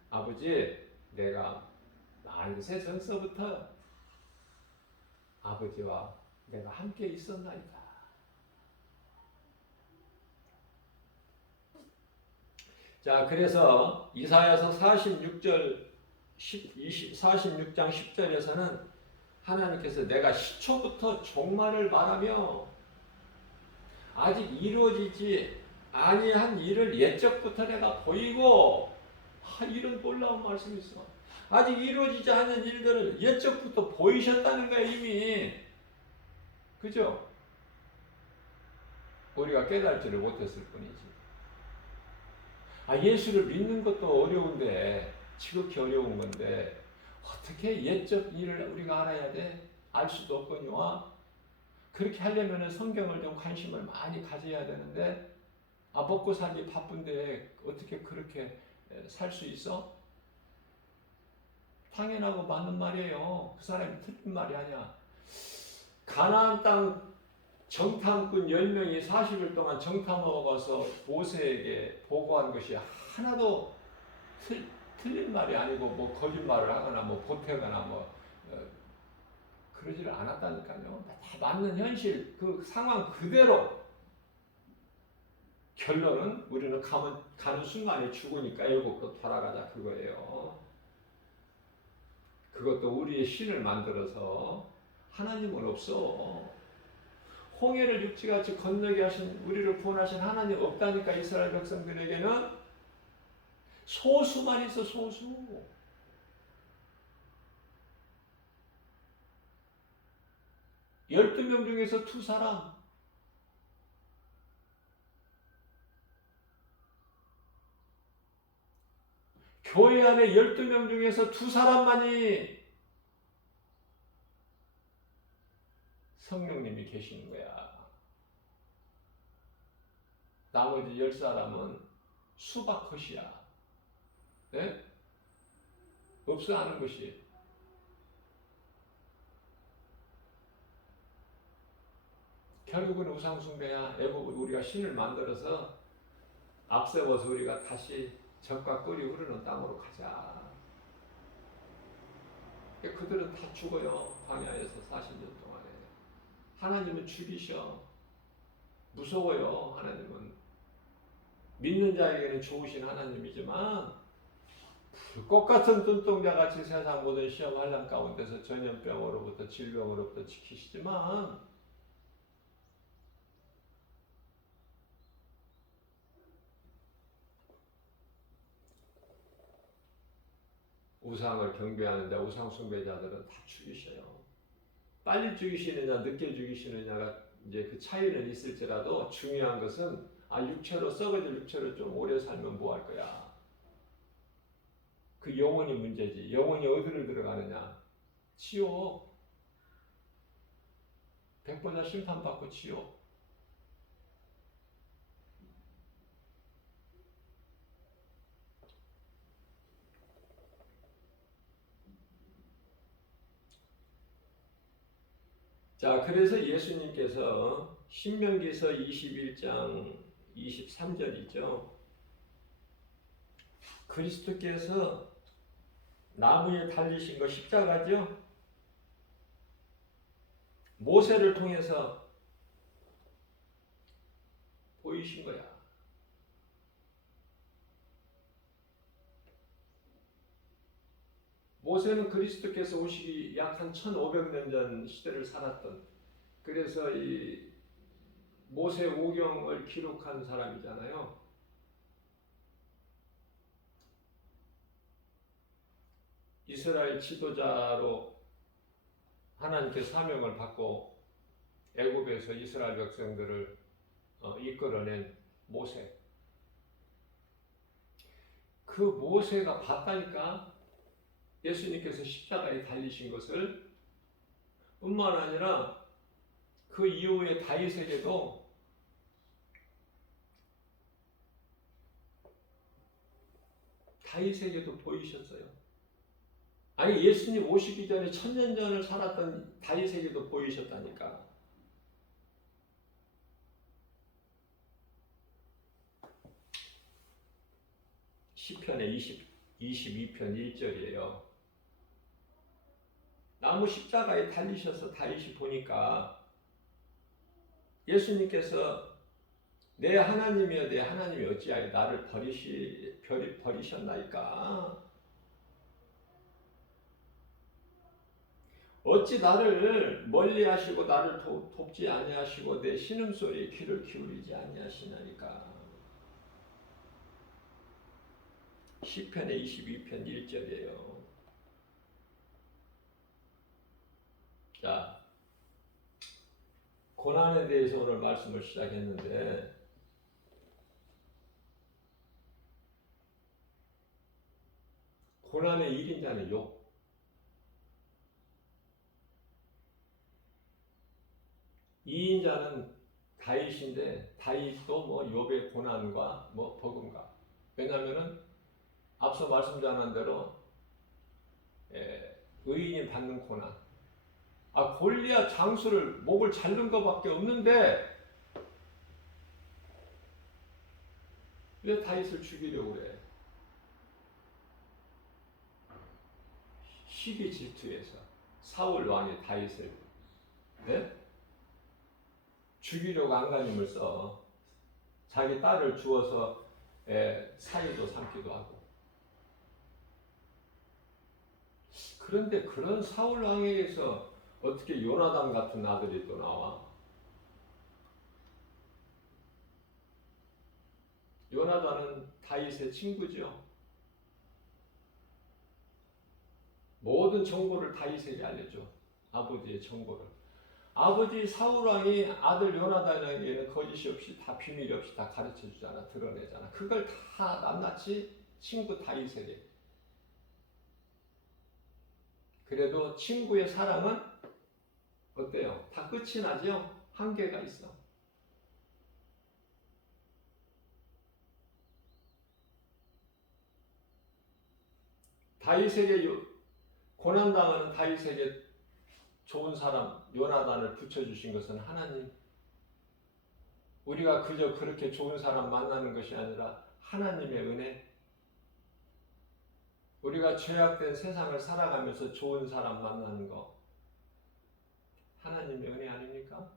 아버지, 내가 만세 전서부터 아버지와 내가 함께 있었나이다. 자, 그래서 이사야서 46장 10절에서는 하나님께서 내가 시초부터 종말을 말하며 아직 이루어지지 아니한 일을 옛적부터 내가 보이고, 이런 놀라운 말씀이 있어. 아직 이루어지지 않은 일들을 옛적부터 보이셨다는 거야 이미. 그죠? 우리가 깨달지를 못했을 뿐이지. 예수를 믿는 것도 어려운데, 지극히 어려운 건데 어떻게 옛적 일을 우리가 알아야 돼? 알 수도 없거니와. 그렇게 하려면 성경을 좀 관심을 많이 가져야 되는데, 먹고 살기 바쁜데 어떻게 그렇게 살 수 있어? 당연하고 맞는 말이에요. 그 사람이 틀린 말이 아니야. 가나안 땅 정탐꾼 10명이 40일 동안 정탐하고 가서 모세에게 보고한 것이 하나도 틀린 말이 아니고 뭐 거짓말을 하거나 뭐 보태거나 그러지를 않았다니까요. 다 맞는 현실, 그 상황 그대로. 결론은 우리는 가는 순간에 죽으니까 애국으로 돌아가자 그거예요. 그것도 우리의 신을 만들어서. 하나님은 없어. 홍해를 육지같이 건너게 하신, 우리를 구원하신 하나님 없다니까. 이스라엘 백성들에게는 소수만 있어, 소수. 열두 명 중에서 두 사람. 교회 안에 12명 중에서 두 사람만이 성령님이 계시는 거야. 나머지 10사람은 수박컷이야. 네? 없어 하는 것이. 결국은 우상숭배야. 우리가 신을 만들어서 앞세워서 우리가 다시 적과 꿀이 흐르는 땅으로 가자. 그들은 다 죽어요. 광야에서 40년 동안에. 하나님은 죽이셔. 무서워요. 하나님은. 믿는 자에게는 좋으신 하나님이지만 불꽃 같은 눈동자같이 세상 모든 시험 환난 가운데서 전염병으로부터 질병으로부터 지키시지만 우상을 경배하는데 우상 숭배자들은 다 죽이셔요. 빨리 죽이시느냐 늦게 죽이시느냐가 이제 그 차이는 있을지라도 중요한 것은 육체로 썩어질 육체로 좀 오래 살면 뭐 할 거야. 그 영혼이 문제지. 영혼이 어디를 들어가느냐. 지옥. 백보자 심판받고 지옥. 자, 그래서 예수님께서 신명기서 21장 23절이죠. 그리스도께서 나무에 달리신 거 십자가죠. 모세를 통해서 보이신 거야. 모세는 그리스도께서 오시기 약 한 1500년 전 시대를 살았던, 그래서 이 모세 오경을 기록한 사람이잖아요. 이스라엘 지도자로 하나님께 사명을 받고 애굽에서 이스라엘 백성들을 이끌어낸 모세. 그 모세가 봤다니까 예수님께서 십자가에 달리신 것을. 뿐만 아니라 그 이후에 다윗에게도 보이셨어요. 아니 예수님 오시기 전에 1000년 전을 살았던 다윗에게도 보이셨다니까. 시편의 22편 1절이에요. 나무 십자가에 달리셔서 다윗이 보니까 예수님께서 내 하나님이여 내 하나님이 어찌하여 나를 버리셨나이까. 어찌 나를 멀리하시고 나를 돕지 아니하시고 내 신음소리에 귀를 기울이지 아니하시나이까. 시편의 22편 1절이에요. 자, 고난에 대해서 오늘 말씀을 시작했는데 고난의 1인자는 욥. 2인자는 다윗인데 다윗도 뭐 욥의 고난과 뭐 버금가. 왜냐하면은 앞서 말씀드린 대로 의인이 받는 고난. 골리앗 장수를 목을 자른 것밖에 없는데 왜 다윗을 죽이려고 그래? 시기 질투에서 사울 왕이 다윗을 죽이려고 안간힘을 써. 자기 딸을 주어서 사위도 삼기도 하고. 그런데 그런 사울 왕에게서 어떻게 요나단 같은 아들이 또 나와? 요나단은 다윗의 친구죠. 모든 정보를 다윗에게 알려줘. 아버지의 정보를. 아버지 사울왕이 아들 요나단에게는 거짓이 없이 다 비밀 없이 다 가르쳐 주잖아. 드러내잖아. 그걸 다 낱낱이 친구 다윗에게. 그래도 친구의 사랑은 어때요? 다 끝이 나죠? 한계가 있어. 다윗에게 고난당하는 다윗에게 좋은 사람 요나단을 붙여주신 것은 하나님. 우리가 그저 그렇게 좋은 사람 만나는 것이 아니라 하나님의 은혜. 우리가 죄악된 세상을 살아가면서 좋은 사람 만나는 거 하나님의 은혜 아닙니까?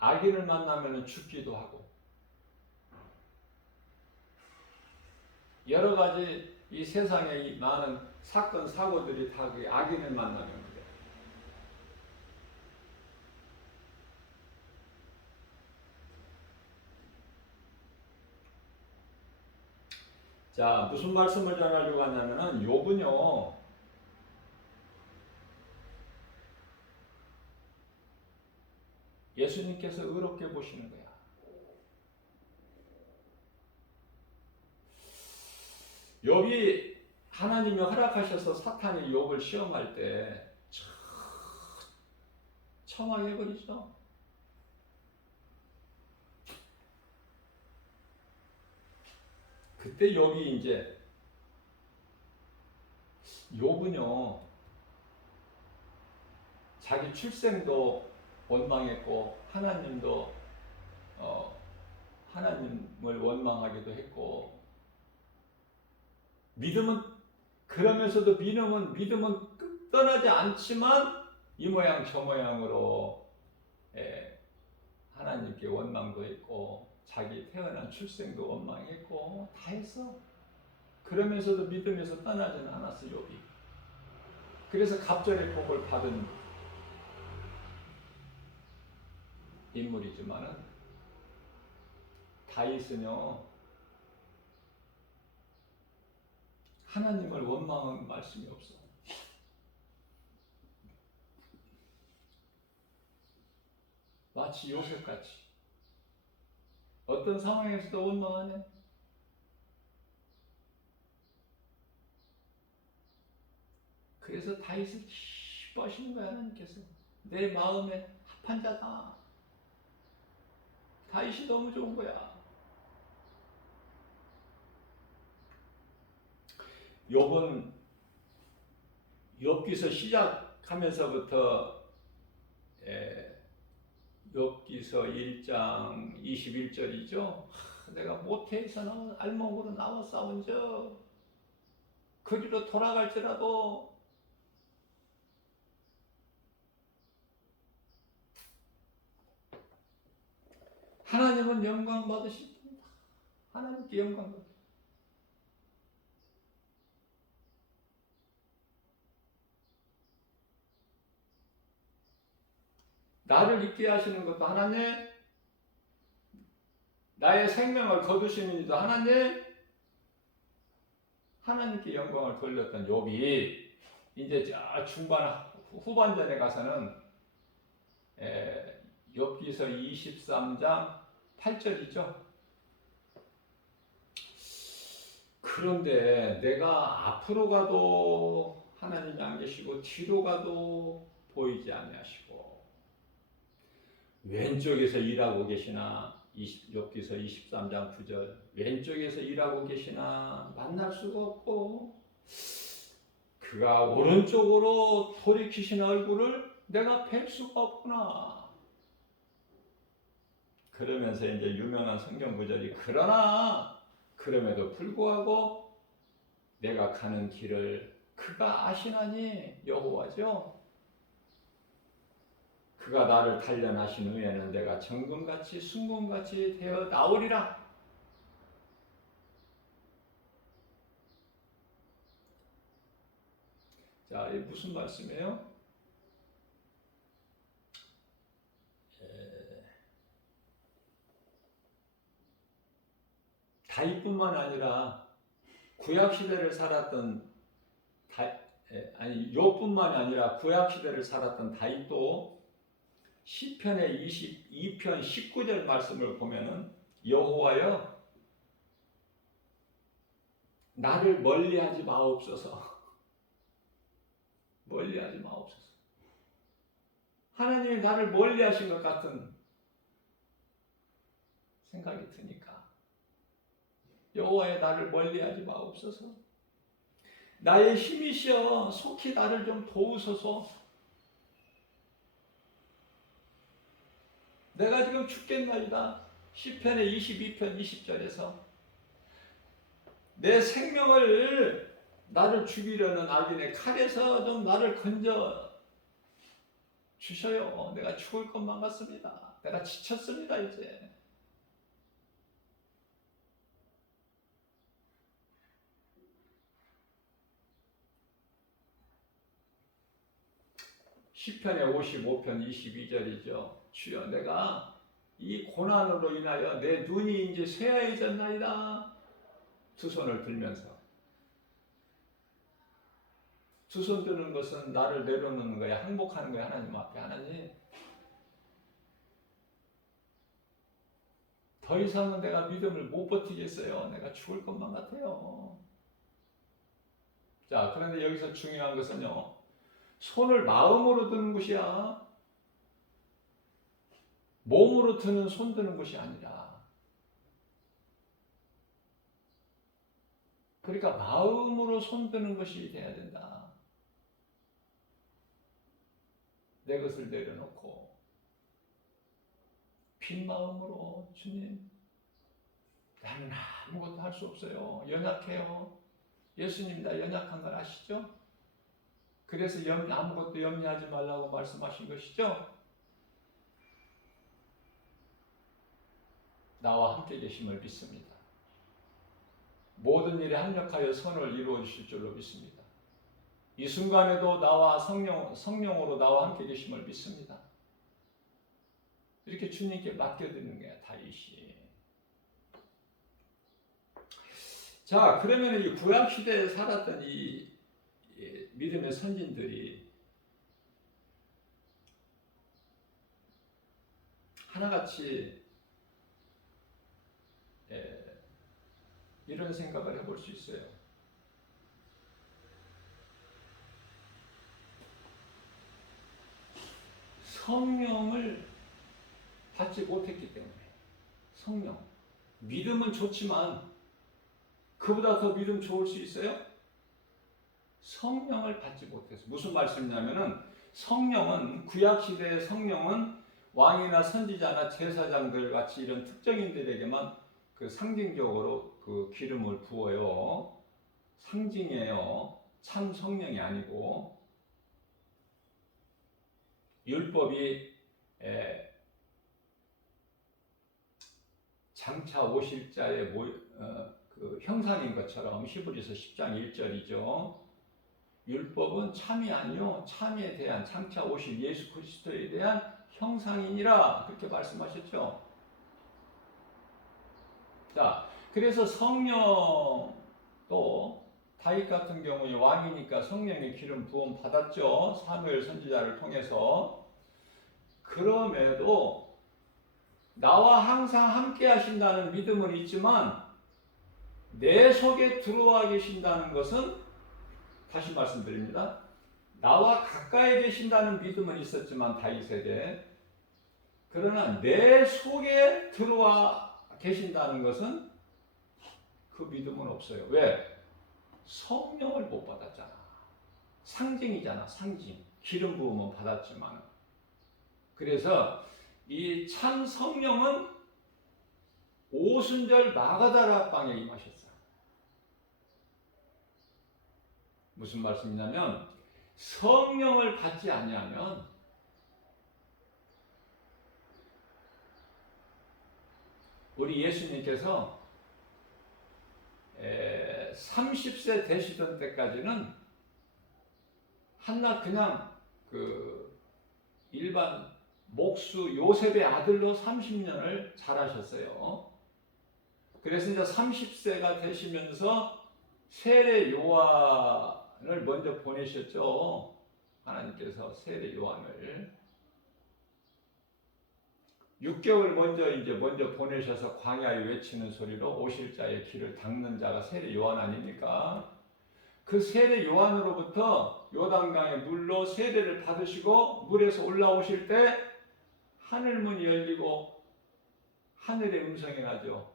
악인을 만나면 죽기도 하고 여러 가지 이 세상에 이 많은 사건 사고들이 다 그 악인을 만나면 그래. 자, 무슨 말씀을 전하려고 하냐면은 욥은요. 예수님께서 의롭게 보시는 거야. 욥이 하나님이 허락하셔서 사탄이 욥을 시험할 때 처망해버리죠. 그때 욥이 이제 욥은요 자기 출생도 원망했고 하나님도 하나님을 원망하기도 했고 믿음은 그러면서도 믿음은 떠나지 않지만 이 모양 저 모양으로 하나님께 원망도 했고 자기 태어난 출생도 원망했고 다 했어. 그러면서도 믿음에서 떠나지는 않았어 욥이. 그래서 갑절의 복을 받은 인물이지만은 다윗은요 하나님을 원망하는 말씀이 없어. 마치 요셉같이 어떤 상황에서도 원망하네. 그래서 다윗을 기뻐하시는 거야. 하나님께서 내 마음에 합한 자다. 다윗이 너무 좋은 거야. 욥은 욥기서 시작하면서부터 욥기서 1장 21절이죠. 내가 모태에서 나온 알몸으로 나와 싸운즉 그리로 돌아갈지라도 하나님은 영광 받으십니다. 하나님께 영광 받으십니다. 나를 있게 하시는 것도 하나님, 나의 생명을 거두시는 이도 하나님, 하나님께 영광을 돌렸던 욥이 이제 저 중반 후반전에 가서는 욥기서 23장 8절이죠. 그런데 내가 앞으로 가도 하나님이 안 계시고 뒤로 가도 보이지 아니하시고 왼쪽에서 일하고 계시나 욥기서 23장 9절 왼쪽에서 일하고 계시나 만날 수가 없고 그가 오른쪽으로 돌이키신 얼굴을 내가 뵐 수가 없구나. 그러면서 이제 유명한 성경 구절이 그러나 그럼에도 불구하고 내가 가는 길을 그가 아시나니 여호와죠. 그가 나를 단련하신 후에는 내가 정금같이 순금같이 되어 나오리라. 자, 이게 무슨 말씀이에요? 다윗뿐만 아니라 구약 시대를 살았던 욥뿐만 아니라 구약 시대를 살았던 다윗도 시편의 22편 19절 말씀을 보면은 여호와여 나를 멀리하지 마옵소서. 멀리하지 마옵소서. 하나님이 나를 멀리하신 것 같은 생각이 드니까 여호와여 나를 멀리하지 마옵소서. 나의 힘이시여 속히 나를 좀 도우소서. 내가 지금 죽겠나이다. 시편의 22편 20절에서 내 생명을 나를 죽이려는 악인의 칼에서 좀 나를 건져 주셔요. 내가 죽을 것만 같습니다. 내가 지쳤습니다 이제. 시편의 55편 22절이죠. 주여 내가 이 고난으로 인하여 내 눈이 이제 쇠하여졌나이다. 두 손을 들면서 두 손 드는 것은 나를 내려놓는 거야. 항복하는 거야. 하나님 앞에. 하나님 더 이상은 내가 믿음을 못 버티겠어요. 내가 죽을 것만 같아요. 자, 그런데 여기서 중요한 것은요. 손을 마음으로 드는 것이야. 몸으로 드는 손 드는 것이 아니라. 그러니까 마음으로 손 드는 것이 돼야 된다. 내 것을 내려놓고 빈 마음으로 주님 나는 아무것도 할 수 없어요. 연약해요. 예수님 나 연약한 걸 아시죠? 그래서 아무것도 염려하지 말라고 말씀하신 것이죠? 나와 함께 계심을 믿습니다. 모든 일에 합력하여 선을 이루어 주실 줄로 믿습니다. 이 순간에도 나와 성령으로 나와 함께 계심을 믿습니다. 이렇게 주님께 맡겨드리는 거야, 다윗이. 자, 그러면 이 구약 시대에 살았던 이 믿음의 선진들이 하나같이 이런 생각을 해볼 수 있어요. 성령을 받지 못했기 때문에. 성령. 믿음은 좋지만 그보다 더 믿음 좋을 수 있어요? 성령을 받지 못해서. 무슨 말씀이냐면은 성령은 구약시대의 성령은 왕이나 선지자나 제사장들 같이 이런 특정인들에게만 그 상징적으로 그 기름을 부어요. 상징이에요. 참 성령이 아니고. 율법이 장차 오실 자의 그 형상인 것처럼 히브리서 10장 1절이죠. 율법은 참이 아니요 참에 대한 장차 오실 예수 그리스도에 대한 형상이니라 그렇게 말씀하셨죠. 자, 그래서 성령도 다윗 같은 경우에 왕이니까 성령의 기름 부음 받았죠. 사무엘 선지자를 통해서. 그럼에도 나와 항상 함께 하신다는 믿음은 있지만 내 속에 들어와 계신다는 것은, 다시 말씀드립니다, 나와 가까이 계신다는 믿음은 있었지만 다윗에게, 그러나 내 속에 들어와 계신다는 것은 그 믿음은 없어요. 왜? 성령을 못 받았잖아. 상징이잖아. 상징. 기름 부음은 받았지만. 그래서 이 참 성령은 오순절 마가다라 방에 임하셨어요. 무슨 말씀이냐면 성령을 받지 아니하면 우리 예수님께서 30세 되시던 때까지는 한낱 그냥 그 일반 목수 요셉의 아들로 30년을 살아셨어요. 그래서 이제 30세가 되시면서 세례 요한을 먼저 보내셨죠. 하나님께서 세례 요한을 6개월 먼저 보내셔서 광야에 외치는 소리로 오실 자의 길을 닦는 자가 세례 요한 아닙니까? 그 세례 요한으로부터 요단강의 물로 세례를 받으시고 물에서 올라오실 때 하늘문이 열리고 하늘의 음성이 나죠.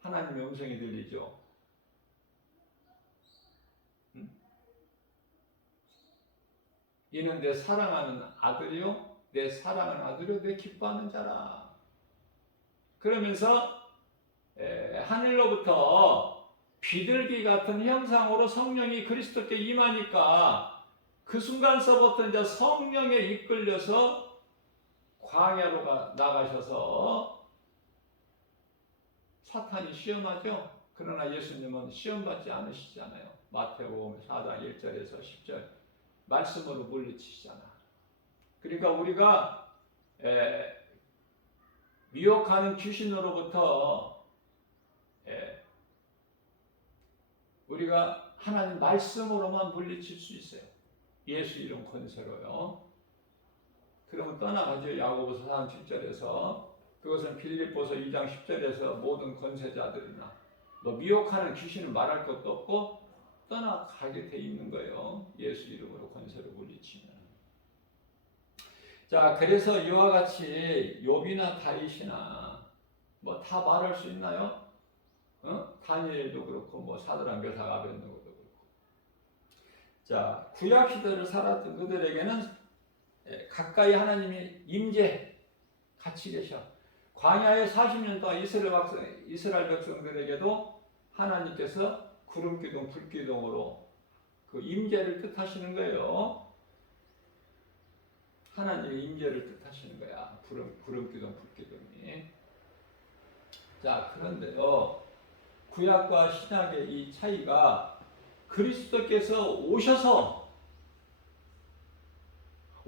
하나님의 음성이 들리죠. 이는 내 사랑하는 아들이요 내 사랑하는 아들이요 내 기뻐하는 자라. 그러면서 하늘로부터 비둘기 같은 형상으로 성령이 그리스도께 임하니까 그 순간서부터 이제 성령에 이끌려서 광야로 나가셔서 사탄이 시험하죠. 그러나 예수님은 시험받지 않으시잖아요. 마태복음 4장 1절에서 10절 말씀으로 물리치시잖아. 그러니까 우리가 미혹하는 귀신으로부터 우리가 하나님 말씀으로만 물리칠 수 있어요. 예수 이름 권세로요. 그러면 떠나가죠. 야고보서 4장 7절에서. 그것은 빌립보서 2장 10절에서 모든 권세자들이나 너 미혹하는 귀신은 말할 것도 없고 떠나가게 돼 있는 거예요. 예수 이름으로 권세로 물리치면. 자, 그래서 이와 같이 욥이나 다윗이나 뭐 다 말할 수 있나요? 다니엘도 그렇고 뭐 사드락 메삭 아벳느고도 그렇고. 자, 구약 시대를 살았던 그들에게는 가까이 하나님이 임재 같이 계셔. 광야에 40년 동안 이스라엘 백성들에게도 하나님께서 구름 기둥, 불 기둥으로 그 임재를 뜻하시는 거예요. 하나님의 임재를 뜻하시는 거야. 구름 기둥, 불 기둥이. 자, 그런데요, 구약과 신약의 이 차이가 그리스도께서 오셔서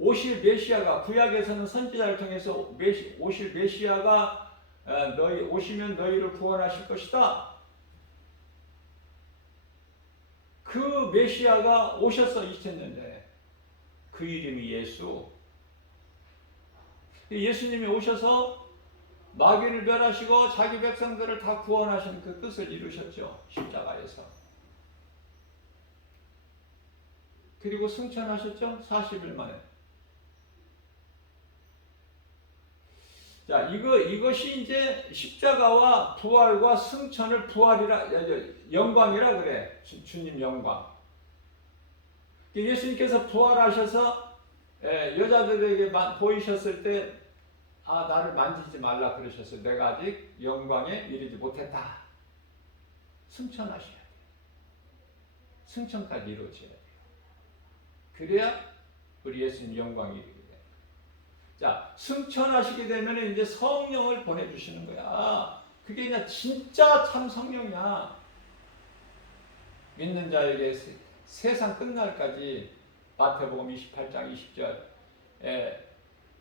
오실 메시아가, 구약에서는 선지자를 통해서 오실 메시아가 오시면 너희를 구원하실 것이다. 그 메시아가 오셨어 2000년 전에. 그 이름이 예수. 예수님이 오셔서 마귀를 멸하시고 자기 백성들을 다 구원하신 그 뜻을 이루셨죠. 십자가에서. 그리고 승천하셨죠. 40일 만에. 자, 이것이 이제 십자가와 부활과 승천을 부활이라, 영광이라 그래. 주님 영광. 예수님께서 부활하셔서 여자들에게 보이셨을 때, 아, 나를 만지지 말라 그러셨어요. 내가 아직 영광에 이르지 못했다. 승천하셔야 돼요. 승천까지 이루어져야 돼요. 그래야 우리 예수님 영광이 이르게 돼요. 자, 승천하시게 되면 이제 성령을 보내주시는 거야. 그게 그냥 진짜 참 성령이야. 믿는 자에게 세상 끝날까지 마태복음 28장 20절,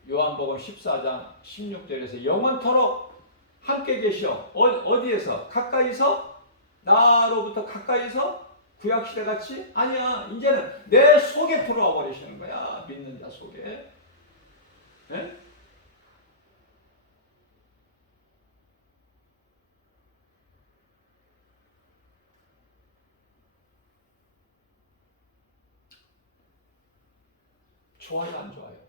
요한복음 14장 16절에서 영원토록 함께 계시오. 어디에서? 가까이서? 나로부터 가까이서? 구약시대 같이? 아니야. 이제는 내 속에 들어와 버리시는 거야. 믿는 자 속에. 네? 좋아요, 안 좋아요?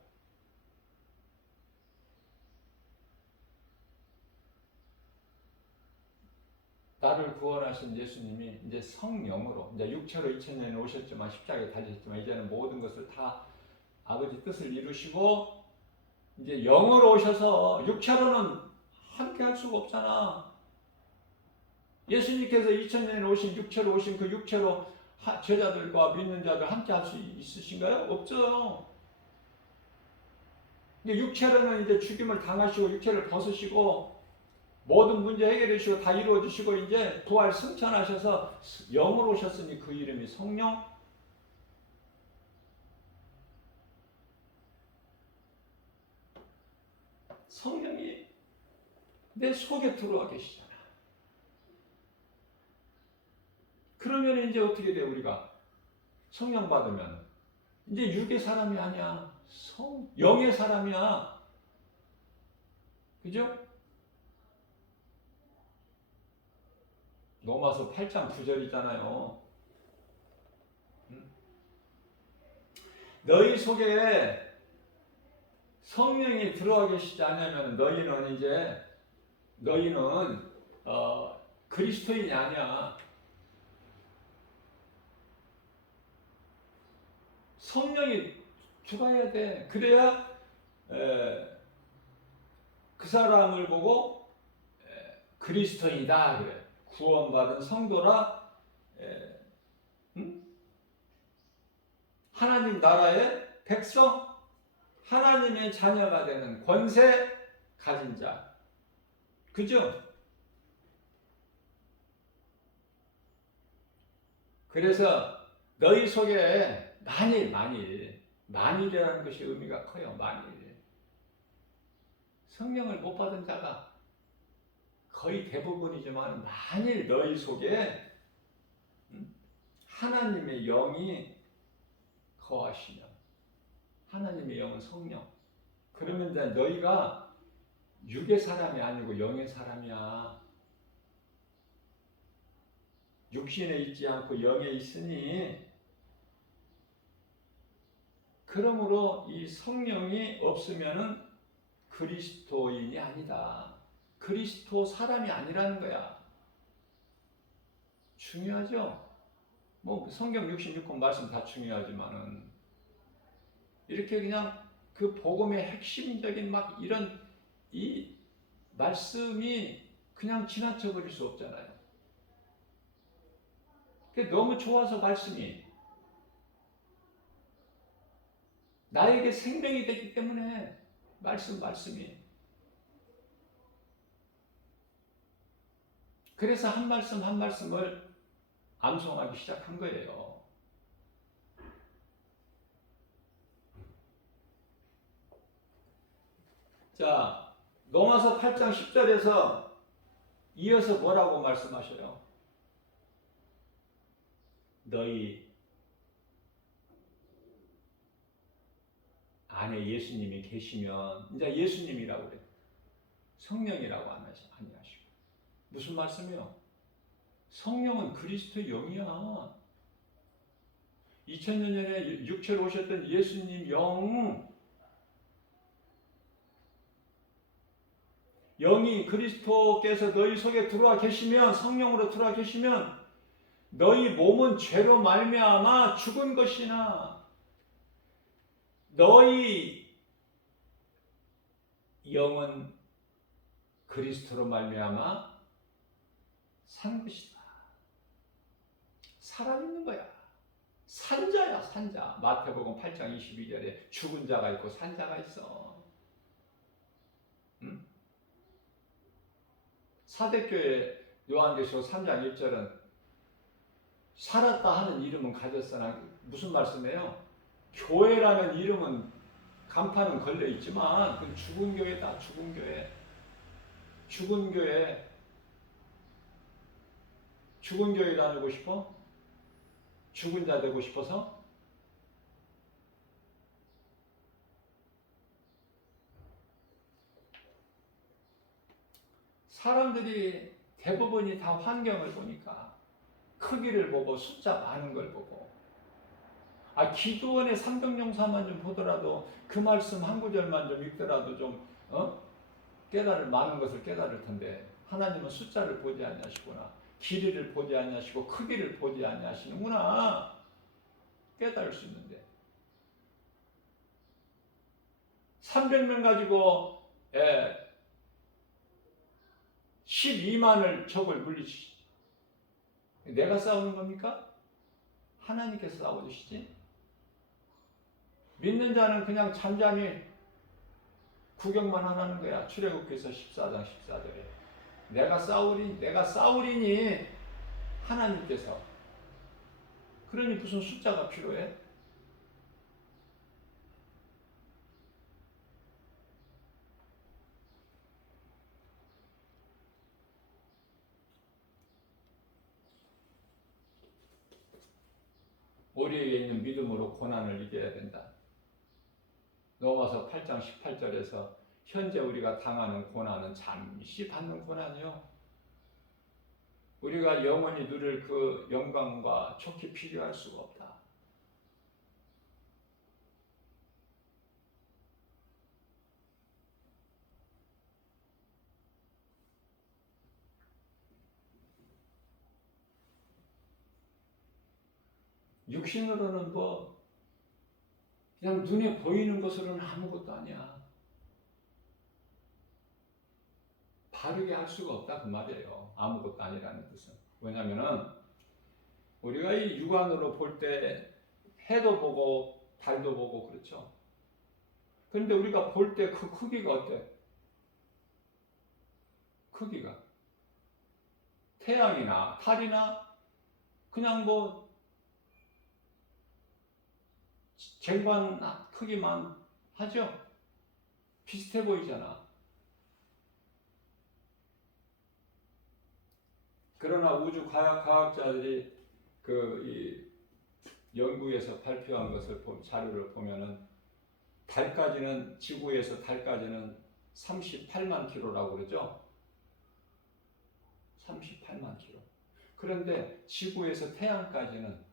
나를 구원하신 예수님이 이제 성령으로, 이제 육체로 2000년에 오셨지만 십자가에 달리셨지만 이제는 모든 것을 다 아버지 뜻을 이루시고 이제 영으로 오셔서 육체로는 함께 할 수가 없잖아. 예수님께서 2000년에 오신 육체로 오신 그 육체로 제자들과 믿는 자들 함께 할 수 있으신가요? 없죠. 육체로는 이제 죽임을 당하시고 육체를 벗으시고 모든 문제 해결해 주시고 다 이루어 주시고 이제 부활 승천하셔서 영으로 오셨으니 그 이름이 성령. 성령이 내 속에 들어와 계시잖아. 그러면 이제 어떻게 돼? 우리가 성령 받으면 이제 육의 사람이 아니야. 영의 사람이야. 그죠? 로마서 8장 9절이잖아요. 너희 속에 성령이 들어와 계시지 않으면 너희는 그리스도인이 아니야. 성령이 들어와야 돼. 그래야 그 사람을 보고 그리스도인이다 그래. 구원받은 성도라, 하나님 나라의 백성, 하나님의 자녀가 되는 권세 가진 자. 그죠? 그래서 너희 속에 만일이라는 것이 의미가 커요. 만일. 성령을 못 받은 자가 거의 대부분이지만 만일 너희 속에 하나님의 영이 거하시면, 하나님의 영은 성령. 그러면 너희가 육의 사람이 아니고 영의 사람이야. 육신에 있지 않고 영에 있으니, 그러므로 이 성령이 없으면은 그리스도인이 아니다. 그리스도 사람이 아니라는 거야. 중요하죠? 뭐 성경 66권 말씀 다 중요하지만은 이렇게 그냥 그 복음의 핵심적인 막 이런 이 말씀이 그냥 지나쳐 버릴 수 없잖아요. 너무 좋아서 말씀이 나에게 생명이 되기 때문에 말씀이. 그래서 한 말씀 한 말씀을 암송하기 시작한 거예요. 자, 로마서 8장 10절에서 이어서 뭐라고 말씀하셔요? 너희 안에 예수님이 계시면, 이제 예수님이라고 그래. 성령이라고 안 하시고. 무슨 말씀이요? 성령은 그리스도의 영이야. 2000년 전에 육체로 오셨던 예수님 영이 그리스도께서 너희 속에 들어와 계시면, 성령으로 들어와 계시면 너희 몸은 죄로 말미암아 죽은 것이나 너희 영은 그리스도로 말미암아 산 것이다. 살아있는 거야. 산자야, 산자. 마태복음 8장 22절에 죽은 자가 있고 산 자가 있어. 응? 사대교회 요한계시록 3장 1절은 살았다 하는 이름은 가졌으나, 무슨 말씀이에요? 교회라는 이름은 간판은 걸려 있지만 그건 죽은 교회다. 죽은 교회. 죽은 교회. 죽은 교회 다니고 싶어? 죽은 자 되고 싶어서? 사람들이 대부분이 다 환경을 보니까 크기를 보고 숫자 많은 걸 보고, 기도원의 삼병용사만 좀 보더라도 그 말씀 한 구절만 좀 읽더라도 좀 깨달을 많은 것을 깨달을 텐데, 하나님은 숫자를 보지 아니하시구나, 길이를 보지 아니하시고 크기를 보지 아니하시는구나 깨달을 수 있는데, 300명 가지고 12만을 적을 물리치시. 내가 싸우는 겁니까? 하나님께서 싸워주시지. 믿는 자는 그냥 잠잠히 구경만 하라는 거야. 출애굽기서 14장 14절에 내가 싸우리니 하나님께서. 그러니 무슨 숫자가 필요해? 우리에게 있는 믿음으로 고난을 이겨야 된다. 로마서 8장 18절에서 현재 우리가 당하는 고난은 잠시 받는 고난이요, 우리가 영원히 누릴 그 영광과 촉히 비교할 수가 없다. 육신으로는 그냥 눈에 보이는 것으로는 아무것도 아니야. 바르게 할 수가 없다 그 말이에요. 아무것도 아니라는 뜻은. 왜냐면은 우리가 이 육안으로 볼 때 해도 보고 달도 보고 그렇죠. 그런데 우리가 볼 때 그 크기가 어때? 크기가 태양이나 달이나 그냥 쟁반 크기만 하죠. 비슷해 보이잖아. 그러나 우주 과학자들이 이 연구에서 발표한 것을 자료를 보면은 달까지는, 지구에서 달까지는 38만 킬로라고 그러죠. 38만 킬로. 그런데 지구에서 태양까지는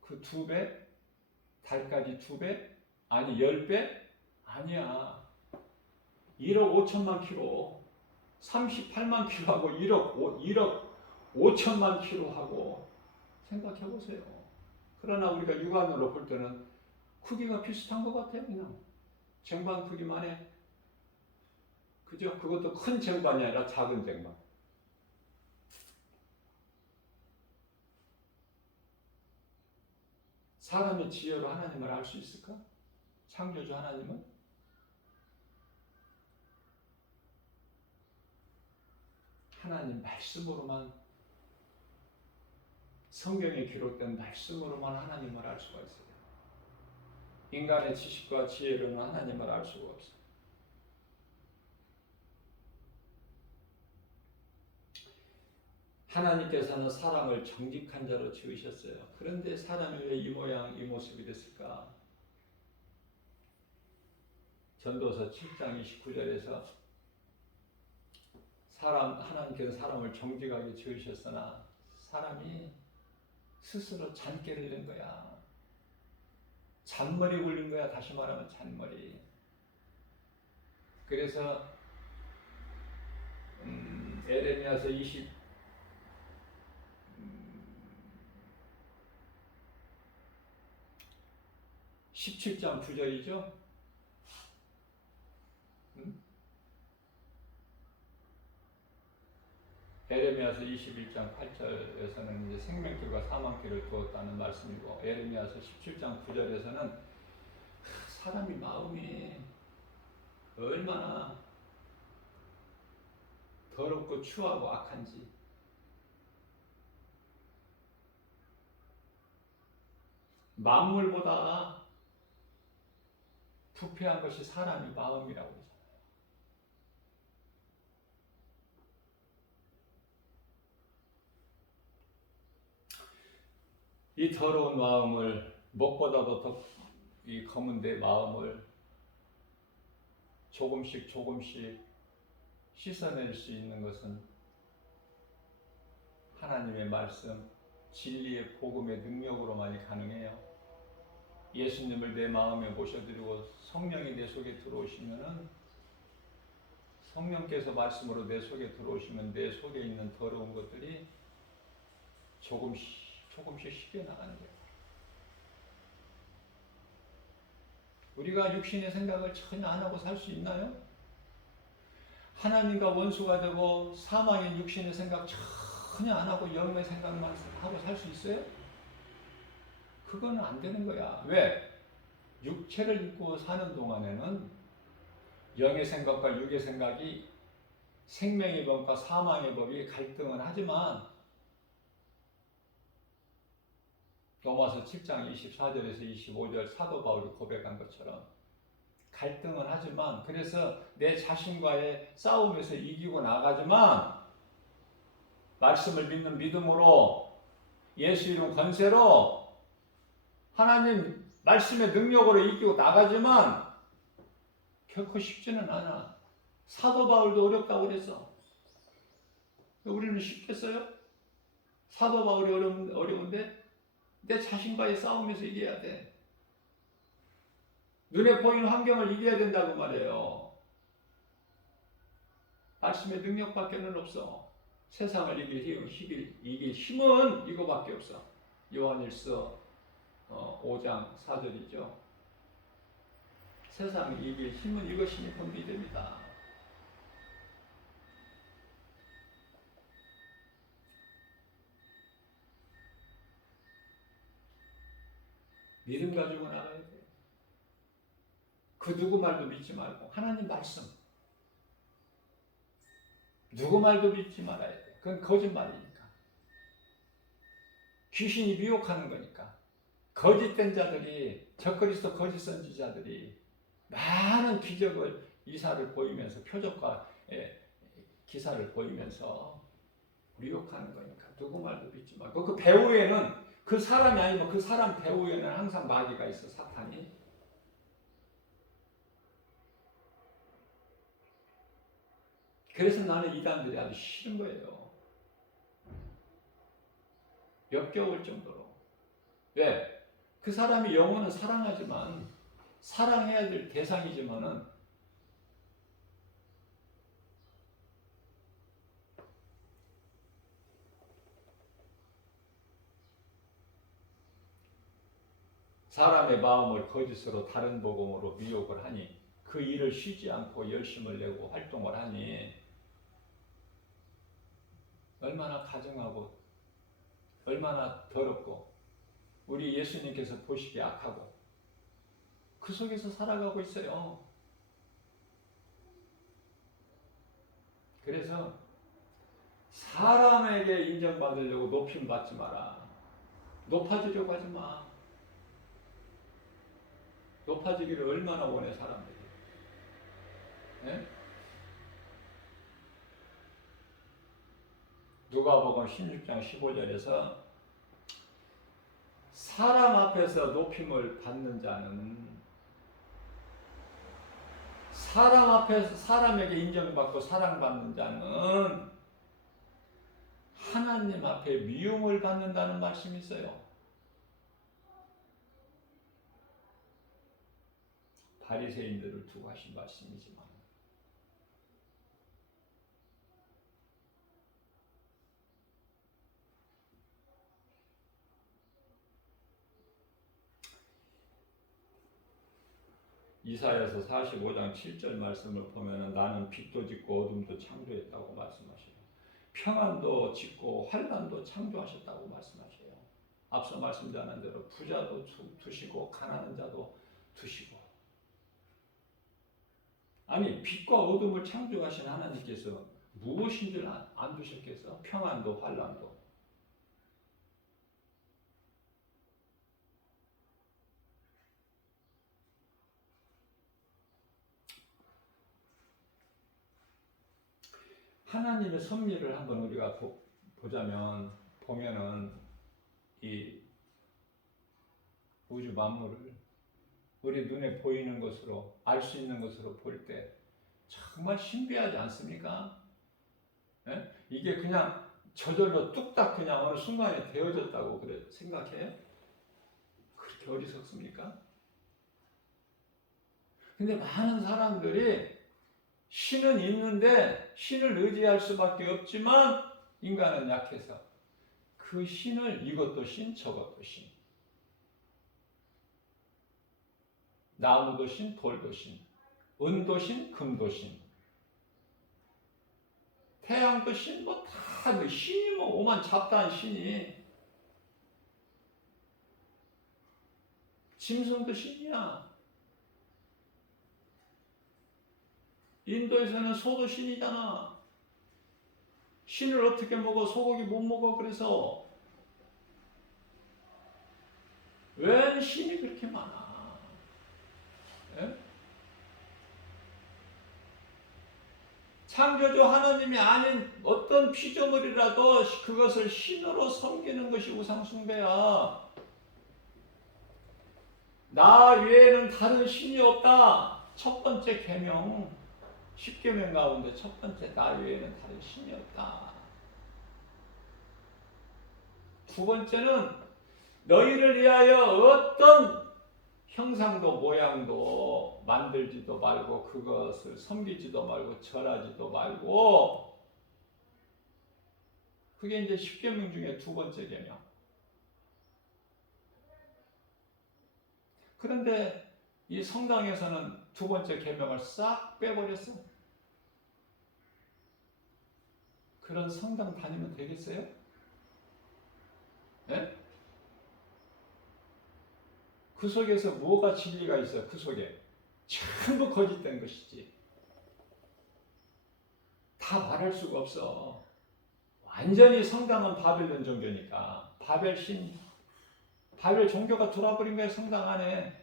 그 2배? 달까지 2배? 아니 10배? 아니야. 1억 5천만 킬로. 38만 킬로하고 1억 5천만 킬로하고 생각해 보세요. 그러나 우리가 육안으로 볼 때는 크기가 비슷한 것 같아요. 그냥 쟁반 크기만 해. 그죠? 그것도 큰 쟁반이 아니라 작은 쟁반. 사람의 지혜로 하나님을 알 수 있을까? 창조주 하나님은? 하나님 말씀으로만, 성경에 기록된 말씀으로만 하나님을 알 수가 있어요. 인간의 지식과 지혜로는 하나님을 알 수가 없어요. 하나님께서는 사람을 정직한 자로 지으셨어요. 그런데 사람이 왜 이 모양 이 모습이 됐을까? 전도서 7장 29절에서 하나님께서 사람을 정직하게 지으셨으나 사람이 스스로 잔꾀를 낸 거야. 잔머리 굴린 거야. 다시 말하면 잔머리. 그래서 에레미야서 17장 9절이죠. 에레미야서 21장 8절에서는 이제 생명길과 사망길을 두었다는 말씀이고, 에레미야서 17장 9절에서는 사람이 마음이 얼마나 더럽고 추하고 악한지, 만물보다 부패한 것이 사람이 마음이라고 그러잖아요. 이 더러운 마음을, 목보다도 더 이 검은 내 마음을 조금씩 씻어낼 수 있는 것은 하나님의 말씀, 진리의 복음의 능력으로만이 가능해요. 예수님을 내 마음에 모셔드리고 성령이 내 속에 들어오시면은, 성령께서 말씀으로 내 속에 들어오시면 내 속에 있는 더러운 것들이 조금씩 씻겨나가는 거예요. 우리가 육신의 생각을 전혀 안 하고 살 수 있나요? 하나님과 원수가 되고 사망인 육신의 생각 전혀 안 하고 영의 생각만 하고 살 수 있어요? 그거는 안 되는 거야. 왜? 육체를 입고 사는 동안에는 영의 생각과 육의 생각이, 생명의 법과 사망의 법이 갈등은 하지만, 로마서 7장 24절에서 25절 사도 바울이 고백한 것처럼 갈등은 하지만, 그래서 내 자신과의 싸움에서 이기고 나가지만, 말씀을 믿는 믿음으로, 예수 이름 권세로, 하나님 말씀의 능력으로 이기고 나가지만 결코 쉽지는 않아. 사도 바울도 어렵다고 그랬어. 우리는 쉽겠어요? 사도 바울이 어려운데 내 자신과의 싸움에서 이겨야 돼. 눈에 보이는 환경을 이겨야 된다고 말해요. 말씀의 능력밖에는 없어. 세상을 이길 힘은 이거밖에 없어. 요한일서 5장 4절이죠. 세상을 이길 힘은 이것이니 곧 믿음이다. 믿음 가지고 나가야 돼. 그 누구 말도 믿지 말고 하나님 말씀. 누구 말도 믿지 말아야 돼. 그건 거짓말이니까. 귀신이 미혹하는 거니까. 거짓된 자들이, 적그리스도 거짓 선지자들이 많은 기적을, 이사를 보이면서, 표적과 기사를 보이면서 미혹하는 거니까 누구 말도 믿지 말고. 그 배후에는, 그 사람이 아니면 그 사람 배후에는 항상 마귀가 있어, 사탄이. 그래서 나는 이단들이 아주 싫은 거예요. 역겨울 정도로. 왜? 그 사람이 영혼은 사랑하지만, 사랑해야 될 대상이지만은, 사람의 마음을 거짓으로 다른 복음으로 미혹을 하니, 그 일을 쉬지 않고 열심을 내고 활동을 하니 얼마나 가증하고 얼마나 더럽고, 우리 예수님께서 보시기에 악하고, 그 속에서 살아가고 있어요. 그래서 사람에게 인정받으려고 높임 받지 마라. 높아지려고 하지 마. 높아지기를 얼마나 원해, 사람들이. 네? 누가복음 16장 15절에서 사람 앞에서 높임을 받는 자는 사람 앞에서 사람에게 인정받고 사랑받는 자는 하나님 앞에 미움을 받는다는 말씀이 있어요. 바리새인들을 두고 하신 말씀이지만 이사야서 45장 7절 말씀을 보면 나는 빛도 짓고 어둠도 창조했다고 말씀하셔요. 평안도 짓고 환난도 창조하셨다고 말씀하셔요. 앞서 말씀드린 대로 부자도 두시고 가난한 자도 두시고, 아니 빛과 어둠을 창조하신 하나님께서 무엇인 줄 안 두셨겠어? 평안도 환난도. 하나님의 섭리를 한번 우리가 보면은 이 우주 만물을 우리 눈에 보이는 것으로 알 수 있는 것으로 볼 때 정말 신비하지 않습니까? 예? 이게 그냥 저절로 뚝딱 그냥 어느 순간에 되어졌다고 그래 생각해요? 그렇게 어리석습니까? 근데 많은 사람들이 신은 있는데 신을 의지할 수밖에 없지만 인간은 약해서 그 신을 이것도 신 저것도 신, 나무도 신 돌도 신, 은도 신 금도 신, 태양도 신, 뭐 다 신이 뭐 오만 잡다한 신이, 짐승도 신이야. 인도에서는 소도 신이잖아. 신을 어떻게 먹어? 소고기 못 먹어. 그래서 왜 신이 그렇게 많아? 예? 창조주 하나님이 아닌 어떤 피조물이라도 그것을 신으로 섬기는 것이 우상숭배야. 나 외에는 다른 신이 없다. 첫 번째 계명, 10계명 가운데 첫 번째, 나 외에는 다른 신이 없다. 두 번째는 너희를 위하여 어떤 형상도 모양도 만들지도 말고 그것을 섬기지도 말고 절하지도 말고. 그게 이제 10계명 중에 두 번째 계명. 그런데 이 성당에서는 두 번째 계명을 싹 빼버렸어. 그런 성당 다니면 되겠어요? 네? 그 속에서 뭐가 진리가 있어? 그 속에 전부 거짓된 것이지. 다 말할 수가 없어. 완전히 성당은 바벨론 종교니까. 바벨 종교가 돌아버린 거야. 성당 안에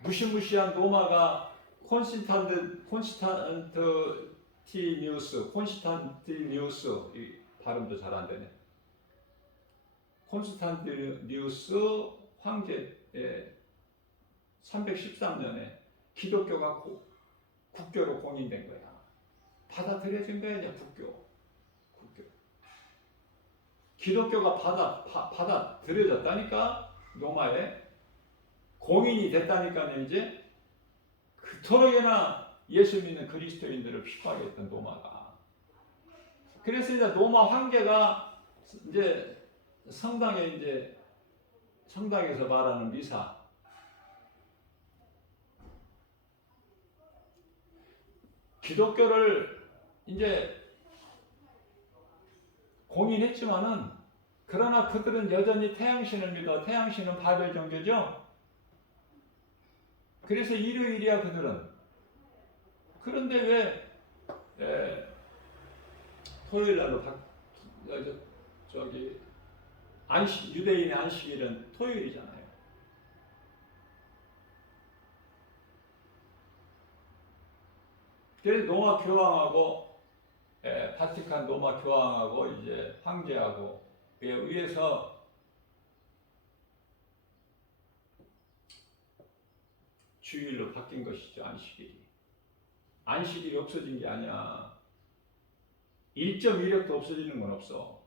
무시무시한 로마가 콘스탄티니우스, 이 발음도 잘 안 되네. 콘스탄티니우스 황제의 313년에 기독교가 국교로 공인된 거야. 받아들여진 거야, 이제 국교. 기독교가 받아들여졌다니까. 로마에 공인이 됐다니까요. 이제 그토록이나 예수 믿는 그리스도인들을 핍박했던 했던 로마가. 그래서 이제 로마 황제가 이제 성당에서 말하는 미사, 기독교를 이제 공인했지만은, 그러나 그들은 여전히 태양신을 믿어. 태양신은 바벨 종교죠. 그래서 일요일이야 그들은. 그런데 왜 토요일 날로 유대인의 안식일은 토요일이잖아요. 그래서 로마 교황하고 바티칸 로마 교황하고 이제 황제하고 의해서 주일로 바뀐 것이죠. 안식일이 없어진 게 아니야. 1.1력도 없어지는 건 없어.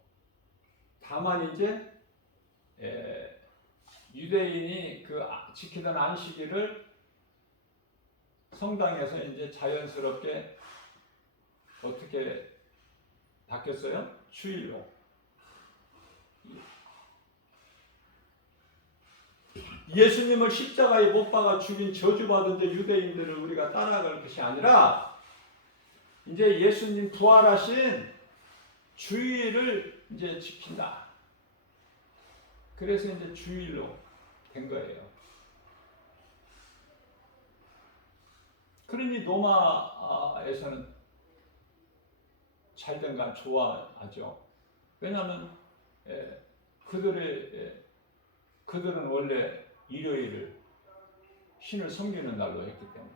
다만 이제 유대인이 그 지키던 안식일을 성당에서 이제 자연스럽게 어떻게 바뀌었어요? 주일로. 예수님을 십자가에 못 박아 죽인 저주받은 유대인들을 우리가 따라갈 것이 아니라 이제 예수님 부활하신 주일을 이제 지킨다. 그래서 이제 주일로 된 거예요. 그러니 로마에서는 잘된가 좋아하죠. 왜냐하면 그들은 원래 일요일을 신을 섬기는 날로 했기 때문에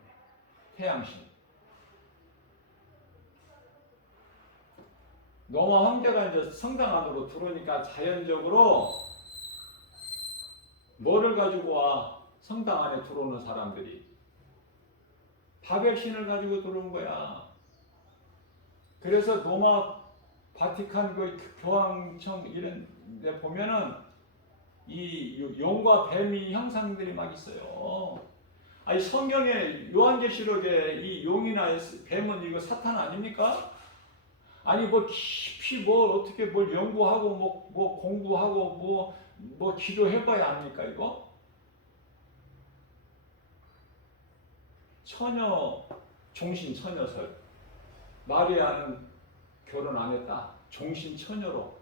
태양신. 로마 황제가 이제 성당 안으로 들어오니까 자연적으로 뭐를 가지고 와? 성당 안에 들어오는 사람들이 바벨신을 가지고 들어온 거야. 그래서 로마 바티칸 그 교황청 이런 데 보면은 이 용과 뱀이 형상들이 막 있어요. 아니 성경에 요한계시록에 이 용이나 뱀은 이거 사탄 아닙니까? 아니 뭐 깊이 뭐 어떻게 뭘 연구하고 뭐 공부하고 뭐 기도해봐야 합니까 이거? 종신 처녀설. 마리아는 결혼 안 했다. 종신 처녀로.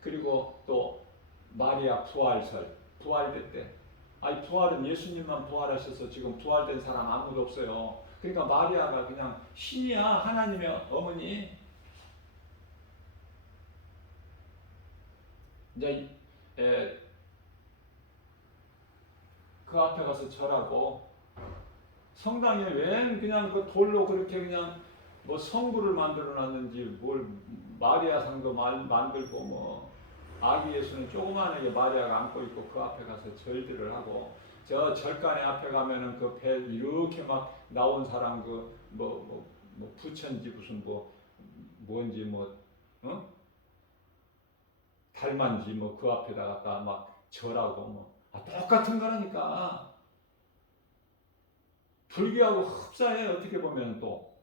그리고 또 마리아 부활설. 부활됐대. 아니 부활은 예수님만 부활하셔서 지금 부활된 사람 아무도 없어요. 그러니까 마리아가 그냥 신이야. 하나님의 어머니. 이제 그 앞에 가서 절하고 성당에 웬 그냥 그 돌로 그렇게 그냥 뭐 성부를 만들어 놨는지 뭘 마리아 상도 만들고 뭐 아기 예수는 조그만하게 마리아가 안고 있고 그 앞에 가서 절들을 하고 저 절간에 앞에 가면은 그 배 이렇게 막 나온 사람 그 뭐 부처인지 무슨 뭔지 달만지 그 앞에다 갖다 막 절하고 똑같은 거라니까. 불교하고 흡사해. 어떻게 보면 또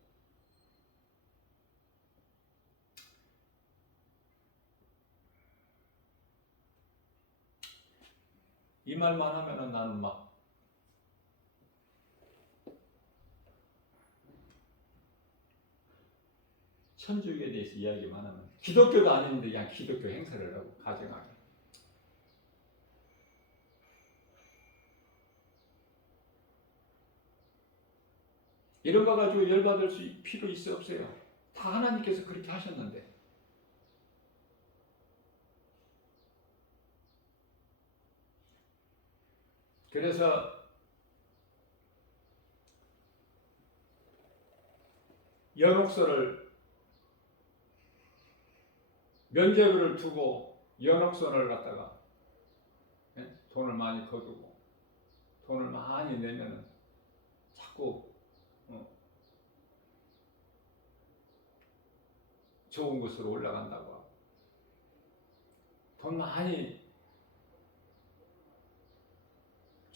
이 말만 하면은 나는 막 천주교에 대해서 이야기만 하면 기독교도 아닌데 그냥 기독교 행사를 하고 가정하게. 이런 거 가지고 열받을 필요 있어 없어요? 다 하나님께서 그렇게 하셨는데. 그래서 연옥선을 면죄부를 두고 연옥선을 갖다가 돈을 많이 거두고 돈을 많이 내면은 자꾸 좋은 곳으로 올라간다고 하고 돈 많이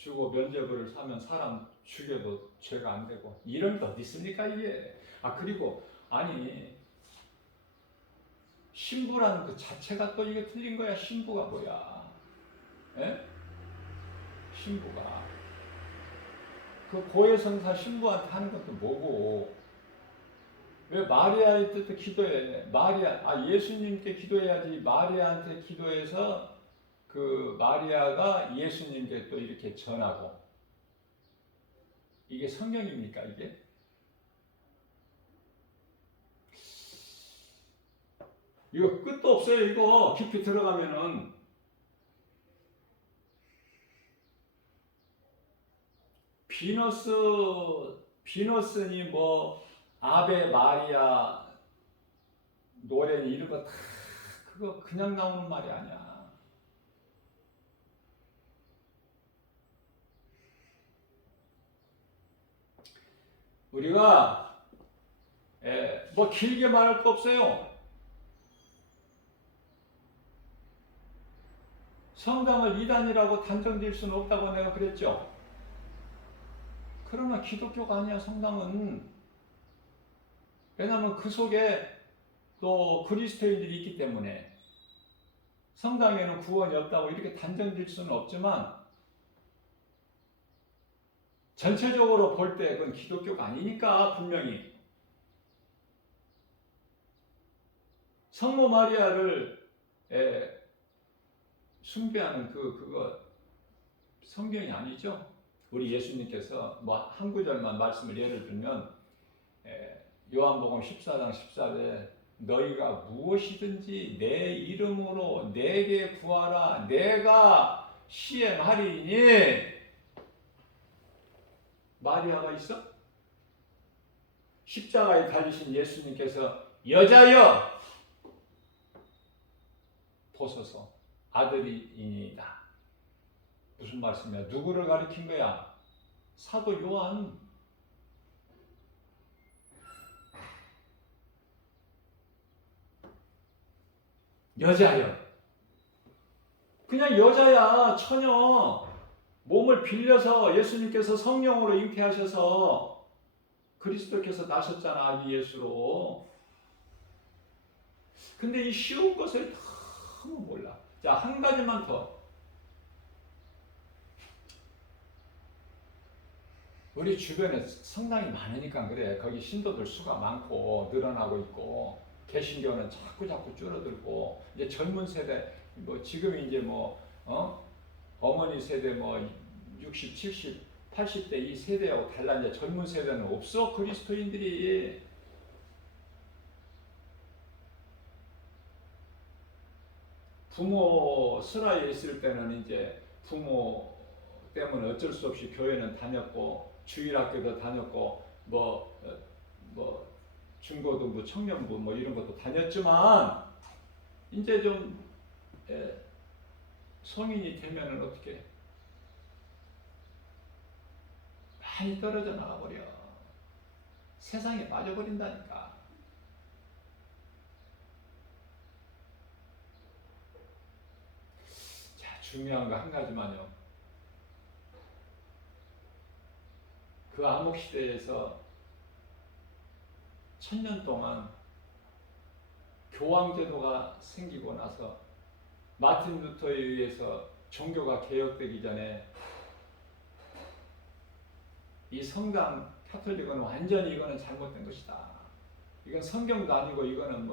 주고 면죄부를 사면 사람 죽여도 죄가 안 되고 이런 게 어디 있습니까 이게. 그리고 아니 신부라는 그 자체가 또 이게 틀린 거야. 신부가 뭐야? 에? 신부가 그 고해성사 신부한테 하는 것도 뭐고 왜 마리아의 뜻을 기도해? 예수님께 기도해야지. 마리아한테 기도해서 그 마리아가 예수님께 또 이렇게 전하고 이게 성경입니까 이게? 이거 끝도 없어요. 이거 깊이 들어가면은 비너스니 아베 마리아 노래 이런 거 다 그거 그냥 나오는 말이 아니야. 우리가 뭐 길게 말할 거 없어요. 성당을 이단이라고 단정지을 수는 없다고 내가 그랬죠. 그러나 기독교가 아니야, 성당은. 왜냐하면 그 속에 또 그리스도인들이 있기 때문에 성당에는 구원이 없다고 이렇게 단정지을 수는 없지만 전체적으로 볼 때 그건 기독교가 아니니까 분명히 성모 마리아를 숭배하는 그거 성경이 아니죠. 우리 예수님께서 뭐 한 구절만 말씀을 예를 들면 요한복음 14장 14절에 너희가 무엇이든지 내 이름으로 내게 구하라 내가 시행하리니. 마리아가 있어? 십자가에 달리신 예수님께서 여자여 보소서 아들이니이다. 무슨 말씀이야? 누구를 가리킨 거야? 사도 요한. 여자여. 그냥 여자야, 처녀. 몸을 빌려서 예수님께서 성령으로 잉태하셔서 그리스도께서 나셨잖아, 아기 예수로. 근데 이 쉬운 것을 너무 몰라. 자, 한 가지만 더. 우리 주변에 성당이 많으니까 그래. 거기 신도들 수가 많고 늘어나고 있고 개신교는 자꾸 줄어들고 이제 젊은 세대 뭐 지금 이제 뭐 어머니 세대 뭐 60, 70, 80대 이 세대하고 달라. 이제 젊은 세대는 없어. 그리스도인들이. 부모 슬하에 있을 때는 이제 부모 때문에 어쩔 수 없이 교회는 다녔고 주일학교도 다녔고 뭐 중고등부, 청년부 뭐 이런 것도 다녔지만 이제 좀 성인이 되면은 어떻게 많이 떨어져 나가버려. 세상에 빠져버린다니까. 자, 중요한 거 한 가지만요. 그 암흑시대에서 1000년 동안 교황제도가 생기고 나서 마틴 루터에 의해서 종교가 개혁되기 전에 이 성당 카톨릭은 완전히 이거는 잘못된 것이다. 이건 성경도 아니고 이거는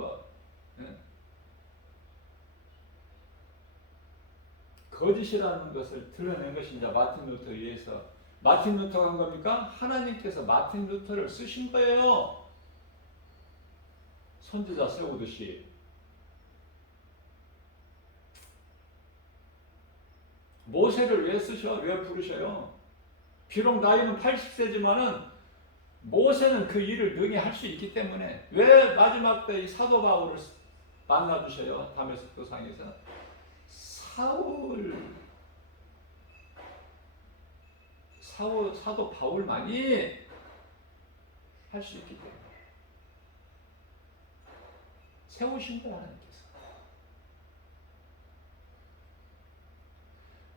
거짓이라는 것을 드러낸 것이냐. 마틴 루터에 의해서. 마틴 루터가 한 겁니까? 하나님께서 마틴 루터를 쓰신 거예요. 선지자 세우듯이. 모세를 왜 쓰셔? 왜 부르셔요? 비록 나이는 80세지만은 모세는 그 일을 능히 할 수 있기 때문에 왜 마지막 때 이 사도 바울을 만나주셔요? 다메섹도 상에서. 사도 바울만이 할 수 있기 때문에 세우신 거야, 하나님께서.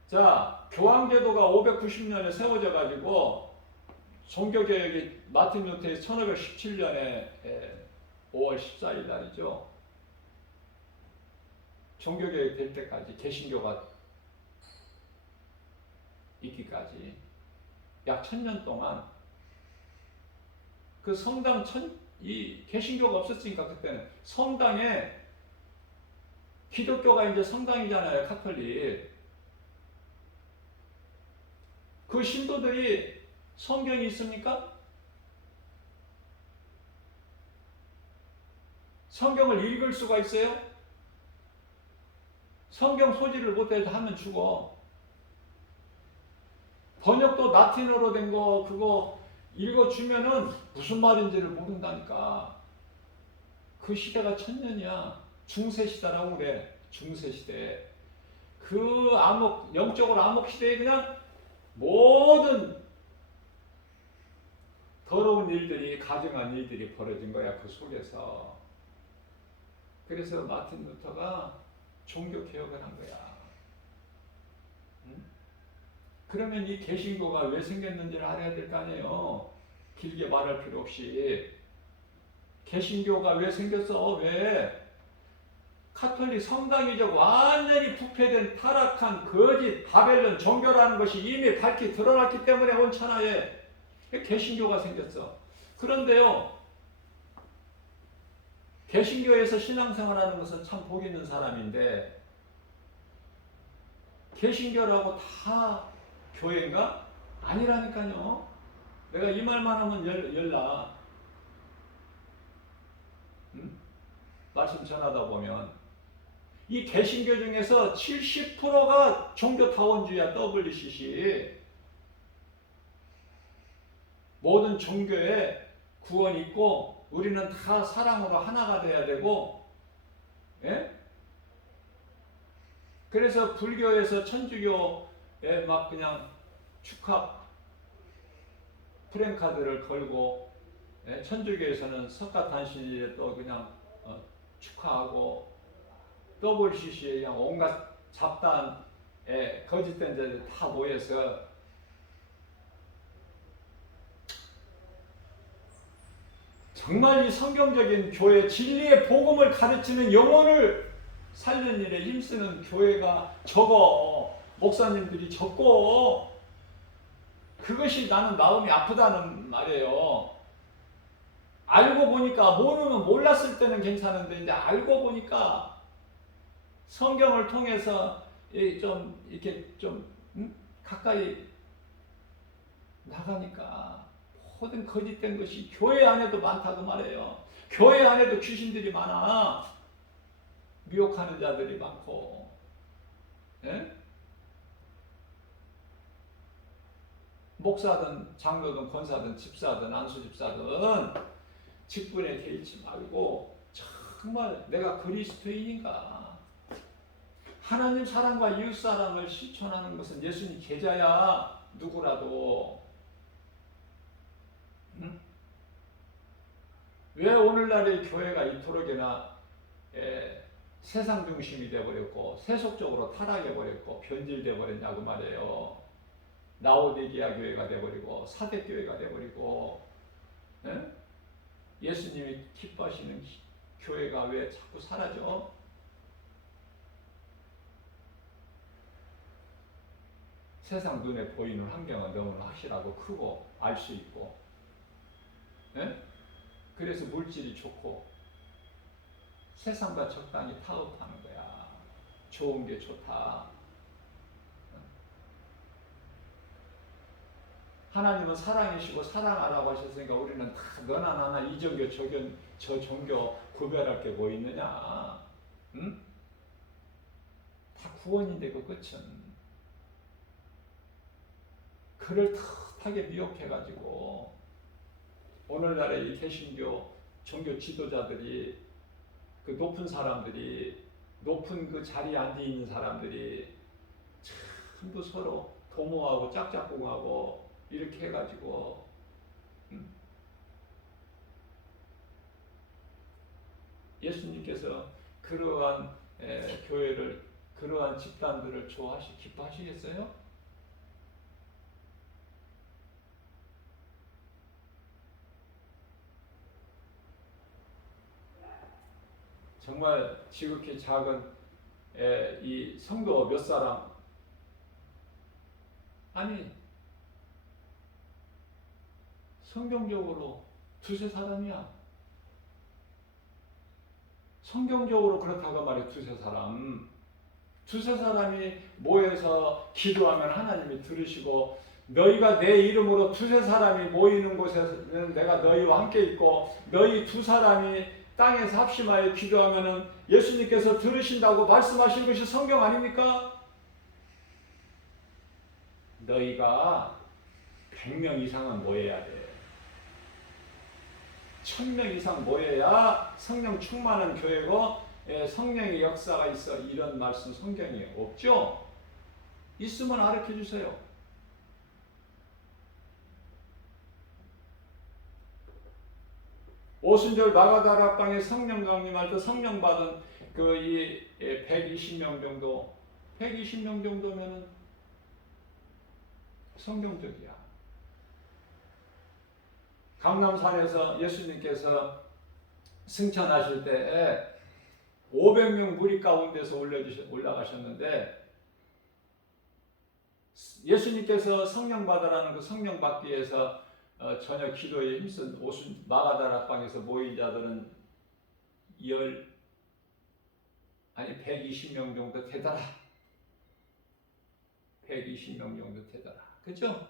자, 교황제도가 590년에 세워져 가지고 종교개혁이 마틴 루터의 1517년에 5월 14일 날이죠. 종교개혁 될 때까지 개신교가 있기까지 약 1000년 동안 그 성당 이 개신교가 없었으니까 그때는 성당에 기독교가 이제 성당이잖아요, 카톨릭. 그 신도들이 성경이 있습니까? 성경을 읽을 수가 있어요? 성경 소지를 못해서 하면 죽어. 번역도 라틴어로 된 거 그거 읽어주면은 무슨 말인지를 모른다니까. 그 시대가 천년이야. 중세시대라고 그래. 중세시대. 그 영적으로 암흑 시대에 그냥 모든 더러운 일들이, 가증한 일들이 벌어진 거야. 그 속에서. 그래서 마틴 루터가 종교 개혁을 한 거야. 응? 그러면 이 개신교가 왜 생겼는지를 알아야 될 거 아니에요. 길게 말할 필요 없이. 개신교가 왜 생겼어? 왜? 카톨릭 성당이죠. 완전히 부패된 타락한 거짓 바벨론 종교라는 것이 이미 밝히 드러났기 때문에 온 천하에 개신교가 생겼어. 그런데요, 개신교에서 신앙생활하는 것은 참 복 있는 사람인데, 개신교라고 다 교회인가? 아니라니까요. 내가 이 말만 하면 열나. 응? 말씀 전하다 보면 이 개신교 중에서 70%가 종교타원주의야. WCC. 모든 종교에 구원이 있고 우리는 다 사랑으로 하나가 돼야 되고, 예? 그래서 불교에서 천주교에 막 그냥 축하 프랭카드를 걸고, 예? 천주교에서는 석가탄신일에 또 그냥 축하하고, WCC에 그냥 온갖 잡다한 거짓된 자들 다 모여서 정말 이 성경적인 교회, 진리의 복음을 가르치는 영혼을 살리는 일에 힘쓰는 교회가 적어. 목사님들이 적고. 그것이 나는 마음이 아프다는 말이에요. 알고 보니까, 모르면 몰랐을 때는 괜찮은데 이제 알고 보니까 성경을 통해서 좀 이렇게 좀 가까이 나가니까 모든 거짓된 것이 교회 안에도 많다고 말해요. 교회 안에도 귀신들이 많아. 미혹하는 자들이 많고, 예? 목사든 장로든 권사든 집사든 안수집사든 직분에 개의치 말고 정말 내가 그리스도인인가, 하나님 사랑과 이웃 사랑을 실천하는 것은 예수님 제자야. 누구라도. 응? 왜 오늘날의 교회가 이토록이나 세상 중심이 되어버렸고 세속적으로 타락해버렸고 변질되어버렸냐고 말이에요. 라오디게아 교회가 되어버리고 사대교회가 되어버리고, 예? 예수님이 기뻐하시는 교회가 왜 자꾸 사라져? 세상 눈에 보이는 환경은 너무나 확실하고 크고 알 수 있고, 예? 그래서 물질이 좋고 세상과 적당히 타협하는 거야. 좋은 게 좋다. 하나님은 사랑이시고 사랑하라고 하셨으니까 우리는 다 너나 나나 이 종교 저 종교 구별할 게 뭐 있느냐? 응? 다 구원인데 그 끝은. 그를 탓하게 미혹해가지고 오늘날의 이 개신교 종교 지도자들이, 그 높은 사람들이, 높은 그 자리에 앉아 있는 사람들이 전부 서로 도모하고 짝짝꿍하고 이렇게 해가지고, 예수님께서 그러한 교회를, 그러한 집단들을 기뻐하시겠어요? 정말 지극히 작은 이 성도 몇 사람, 아니 성경적으로 두세 사람이야. 성경적으로 그렇다고 말해. 두세 사람이 모여서 기도하면 하나님이 들으시고, 너희가 내 이름으로 두세 사람이 모이는 곳에는 내가 너희와 함께 있고, 너희 두 사람이 땅에서 합심하여 기도하면은 예수님께서 들으신다고 말씀하신 것이 성경 아닙니까? 너희가 100명 이상은 모여야 돼. 1000명 이상 모여야 성령 충만한 교회고 성령의 역사가 있어. 이런 말씀 성경에 없죠? 있으면 가르쳐 주세요. 오순절 마가다락방에 성령 강림할 때 성령 받은 그 이 120명 정도, 120명 정도면은 성경적이야. 강남산에서 예수님께서 승천하실 때 500명 무리 가운데서 올라가셨는데 예수님께서 성령 받으라는 그 성령 받기 위해서 전혀 기도에 힘쓴 마가다락방에서 모인 자들은 120명 정도 되더라. 120명 정도 되더라. 그죠?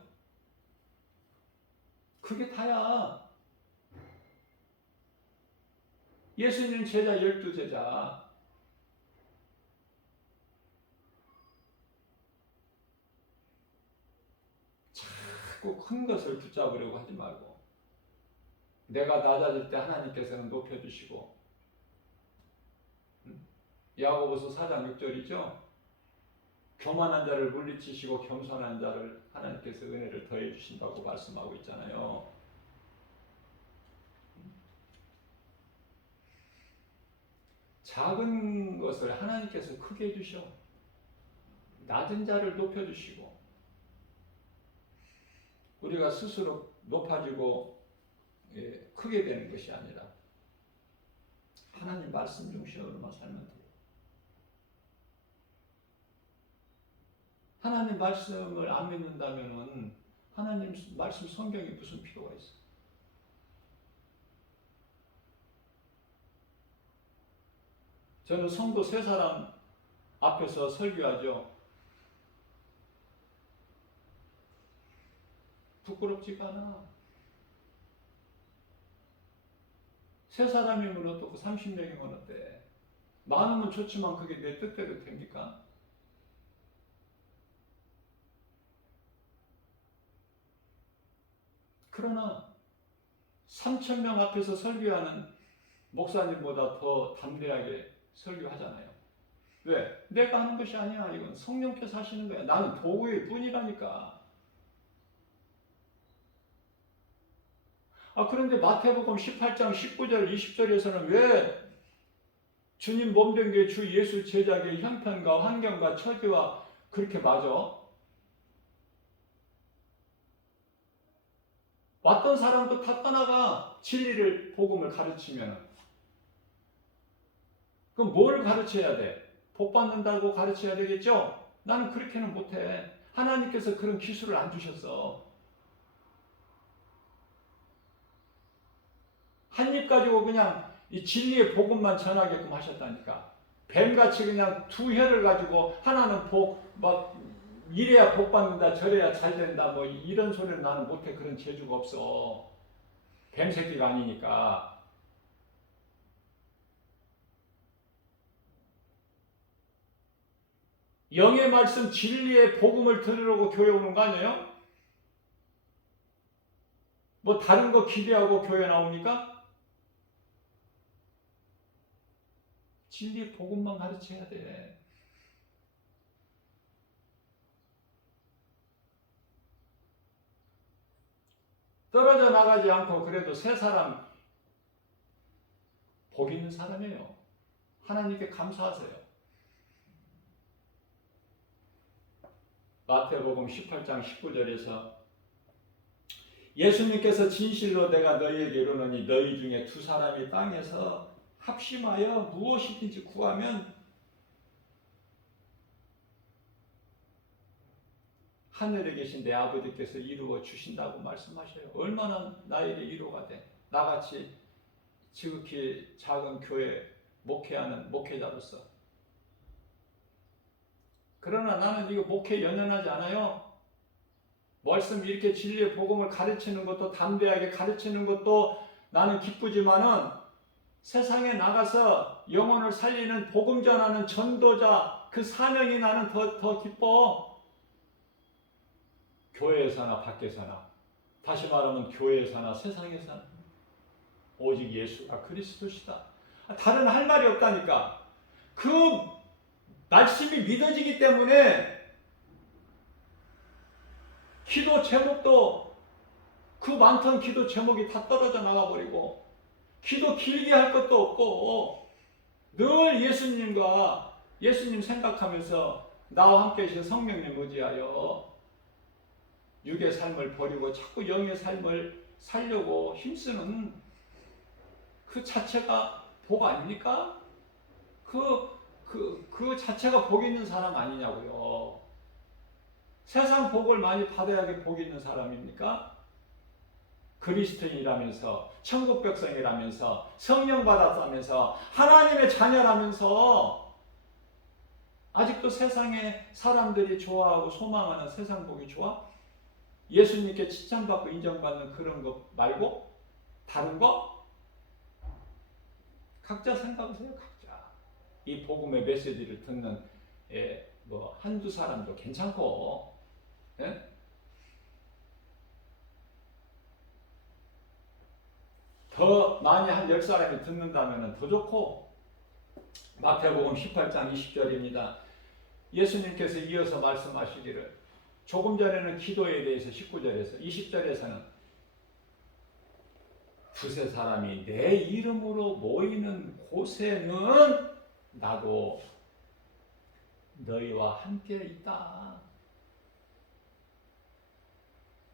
그게 다야. 예수님 제자 12제자. 자꾸 큰 것을 붙잡으려고 하지 말고 내가 낮아질 때 하나님께서는 높여주시고 야고보서 4장 6절이죠. 교만한 자를 물리치시고 겸손한 자를 하나님께서 은혜를 더해 주신다고 말씀하고 있잖아요. 작은 것을 하나님께서 크게 해주셔. 낮은 자를 높여주시고 우리가 스스로 높아지고 크게 되는 것이 아니라 하나님 말씀 중심으로만 살면 돼요. 하나님 말씀을 안 믿는다면 하나님 말씀 성경이 무슨 필요가 있어? 저는 성도 3사람 앞에서 설교하죠. 부끄럽지가 않아. 3사람이면 어떻고 30명이면 어때? 많으면 좋지만 그게 내 뜻대로 됩니까? 그러나 3,000명 앞에서 설교하는 목사님보다 더 담대하게 설교하잖아요. 왜? 내가 하는 것이 아니야. 이건 성령께서 하시는 거야. 나는 도구일 뿐이라니까. 그런데 마태복음 18장 19절 20절에서는 왜 주님 몸된 게 주 예수 제자의 형편과 환경과 처지와 그렇게 맞아? 왔던 사람도 다 떠나가. 진리를 복음을 가르치면 그럼 뭘 가르쳐야 돼? 복 받는다고 가르쳐야 되겠죠? 나는 그렇게는 못해. 하나님께서 그런 기술을 안 주셨어. 한 입 가지고 그냥 이 진리의 복음만 전하게끔 하셨다니까. 뱀같이 그냥 2혀를 가지고 하나는 이래야 복 받는다, 저래야 잘 된다, 이런 소리를 나는 못해. 그런 재주가 없어. 뱀 새끼가 아니니까. 영의 말씀, 진리의 복음을 들으려고 교회 오는 거 아니에요? 다른 거 기대하고 교회 나옵니까? 진리의 복음만 가르쳐야 돼. 떨어져 나가지 않고 그래도 3사람 복 있는 사람이에요. 하나님께 감사하세요. 마태복음 18장 19절에서 예수님께서 진실로 내가 너희에게 이르노니 너희 중에 2사람이 땅에서 합심하여 무엇이든지 구하면 하늘에 계신 내 아버지께서 이루어 주신다고 말씀하셔요. 얼마나 나에게 위로가 돼. 나같이 지극히 작은 교회 목회하는 목회자로서. 그러나 나는 이거 목회 연연하지 않아요. 말씀 이렇게 진리의 복음을 가르치는 것도 담대하게 가르치는 것도 나는 기쁘지만은 세상에 나가서 영혼을 살리는 복음 전하는 전도자 그 사명이 나는 더 기뻐. 교회에서나 밖에서나, 다시 말하면 교회에서나 세상에서나. 오직 예수가 그리스도시다. 다른 할 말이 없다니까. 그 말씀이 믿어지기 때문에 기도 제목도 그 많던 기도 제목이 다 떨어져 나가버리고 기도 길게 할 것도 없고 늘 예수님 생각하면서 나와 함께 계신 성령님 의지하여 육의 삶을 버리고 자꾸 영의 삶을 살려고 힘쓰는 그 자체가 복 아닙니까? 그 자체가 복 있는 사람 아니냐고요. 세상 복을 많이 받아야 복 있는 사람입니까? 그리스도인이라면서 천국 백성이라면서 성령 받았다면서 하나님의 자녀라면서 아직도 세상에 사람들이 좋아하고 소망하는 세상 복이 좋아? 예수님께 칭찬받고 인정받는 그런 거 말고 다른 거? 각자 생각하세요. 각자. 이 복음의 메시지를 듣는 뭐 한두 사람도 괜찮고 예? 더 많이 한 10사람이 듣는다면 더 좋고 마태복음 18장 20절입니다. 예수님께서 이어서 말씀하시기를 조금 전에는 기도에 대해서 19절에서 20절에서는 두세 사람이 내 이름으로 모이는 곳에는 나도 너희와 함께 있다.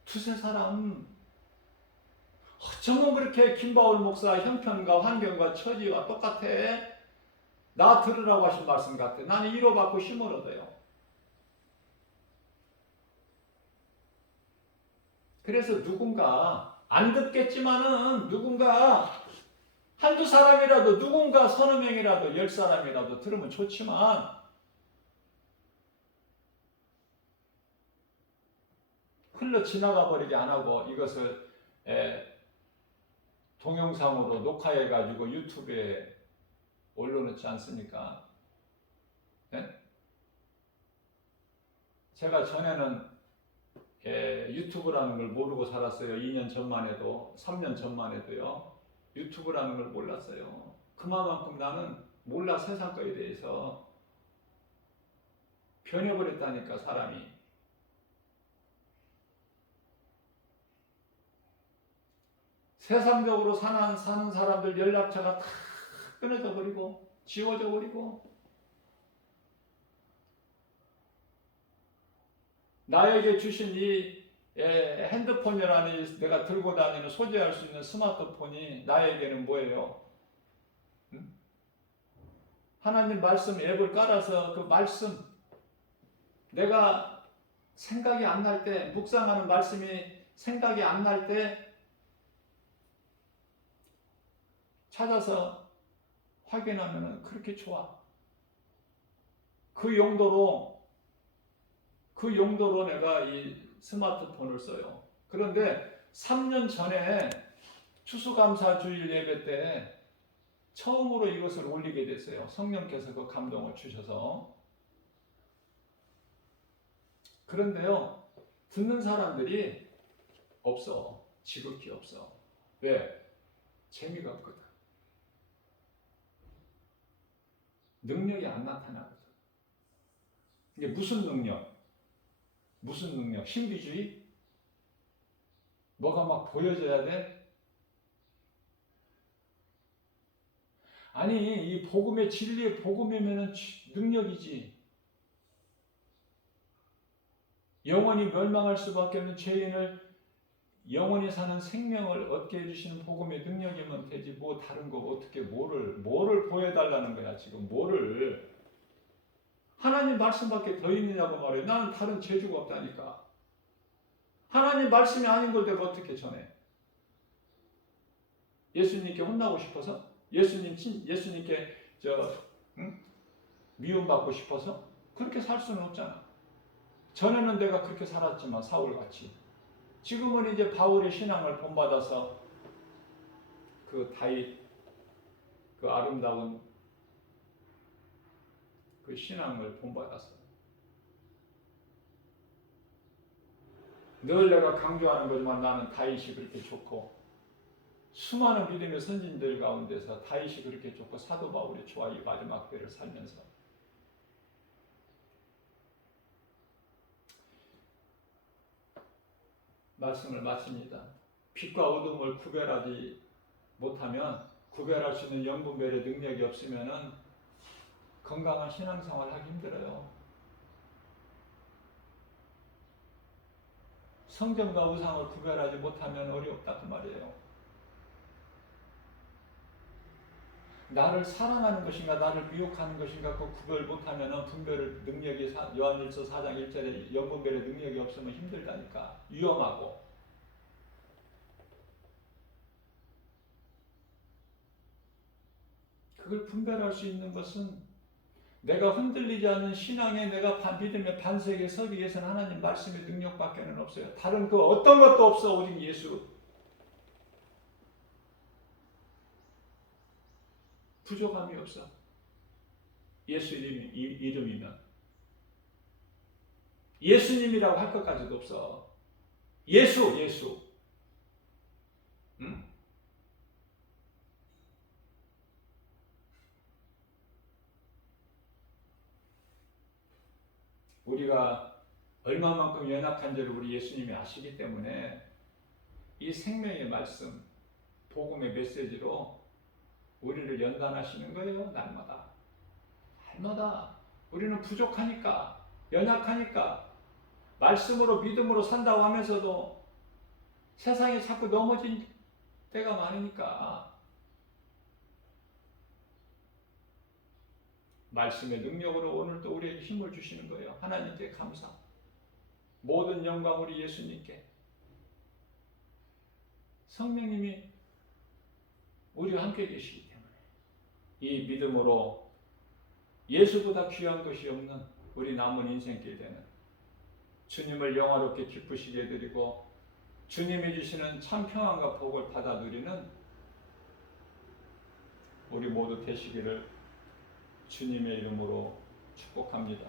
두세 사람 어쩌면 그렇게 김바울 목사 형편과 환경과 처지와 똑같아? 나 들으라고 하신 말씀 같아. 나는 위로받고 힘을 얻어요. 그래서 누군가 안 듣겠지만은 누군가 한두 사람이라도 누군가 서너 명이라도 10사람이라도 들으면 좋지만 흘러 지나가 버리게 안 하고 이것을 동영상으로 녹화해 가지고 유튜브에 올려놓지 않습니까? 네? 제가 전에는 유튜브라는 걸 모르고 살았어요. 2년 전만 해도 3년 전만 해도요. 유튜브라는 걸 몰랐어요. 그만큼 나는 몰라 세상 거에 대해서 변해버렸다니까 사람이. 세상적으로 사는 사람들 연락처가 다 끊어져 버리고 지워져 버리고 나에게 주신 이 핸드폰이라는 내가 들고 다니는 소지할 수 있는 스마트폰이 나에게는 뭐예요? 응? 하나님 말씀 앱을 깔아서 그 말씀 내가 생각이 안 날 때 묵상하는 말씀이 생각이 안 날 때 찾아서 확인하면 그렇게 좋아. 그 용도로 내가 이 스마트폰을 써요. 그런데 3년 전에 추수감사주일 예배 때 처음으로 이것을 올리게 됐어요. 성령께서 그 감동을 주셔서. 그런데요, 듣는 사람들이 없어. 지극히 없어. 왜? 재미가 없거든. 능력이 안 나타나거든. 이게 무슨 능력? 무슨 능력? 신비주의? 뭐가 막 보여져야 돼? 아니, 이 복음의 진리의 복음이면은 능력이지. 영원히 멸망할 수밖에 없는 죄인을 영원히 사는 생명을 얻게 해주시는 복음의 능력이면 되지. 뭐 다른 거 어떻게 뭐를 보여달라는 거야 지금. 뭐를. 하나님 말씀밖에 더 있느냐고 말해. 나는 다른 재주가 없다니까. 하나님 말씀이 아닌 걸 내가 어떻게 전해? 예수님께 혼나고 싶어서? 예수님께 미움받고 싶어서? 그렇게 살 수는 없잖아. 전에는 내가 그렇게 살았지만 사울같이. 지금은 이제 바울의 신앙을 본받아서 그 다윗 그 아름다운 그 신앙을 본받아서 늘 내가 강조하는 거지만 나는 다윗이 그렇게 좋고 수많은 믿음의 선진들 가운데서 다윗이 그렇게 좋고 사도 바울이 좋아 이 마지막 때를 살면서 말씀을 마칩니다. 빛과 어둠을 구별하지 못하면 구별할 수 있는 영분별의 능력이 없으면은 건강한 신앙생활 하기 힘들어요. 성전과 우상을 구별하지 못하면 어렵다 그 말이에요. 나를 사랑하는 것인가 나를 미혹하는 것인가 그 구별 못하면 분별의 능력이 요한일서 4장 1절에 영분별의 능력이 없으면 힘들다니까. 위험하고. 그걸 분별할 수 있는 것은 내가 흔들리지 않는 신앙에 내가 믿음의 반석에 서기 위해서는 하나님 말씀의 능력밖에 없어요. 다른 그 어떤 것도 없어. 오직 예수. 부족함이 없어. 예수 이름이면. 예수님이라고 할 것까지도 없어. 예수. 응? 우리가 얼마만큼 연약한지를 우리 예수님이 아시기 때문에 이 생명의 말씀, 복음의 메시지로 우리를 연단하시는 거예요. 날마다. 우리는 부족하니까, 연약하니까, 말씀으로 믿음으로 산다고 하면서도 세상에 자꾸 넘어진 때가 많으니까 말씀의 능력으로 오늘도 우리에게 힘을 주시는 거예요. 하나님께 감사. 모든 영광 우리 예수님께. 성령님이 우리와 함께 계시기 때문에 이 믿음으로 예수보다 귀한 것이 없는 우리 남은 인생길 되는 주님을 영화롭게 기쁘시게 해드리고 주님이 주시는 참 평안과 복을 받아 누리는 우리 모두 되시기를 주님의 이름으로 축복합니다.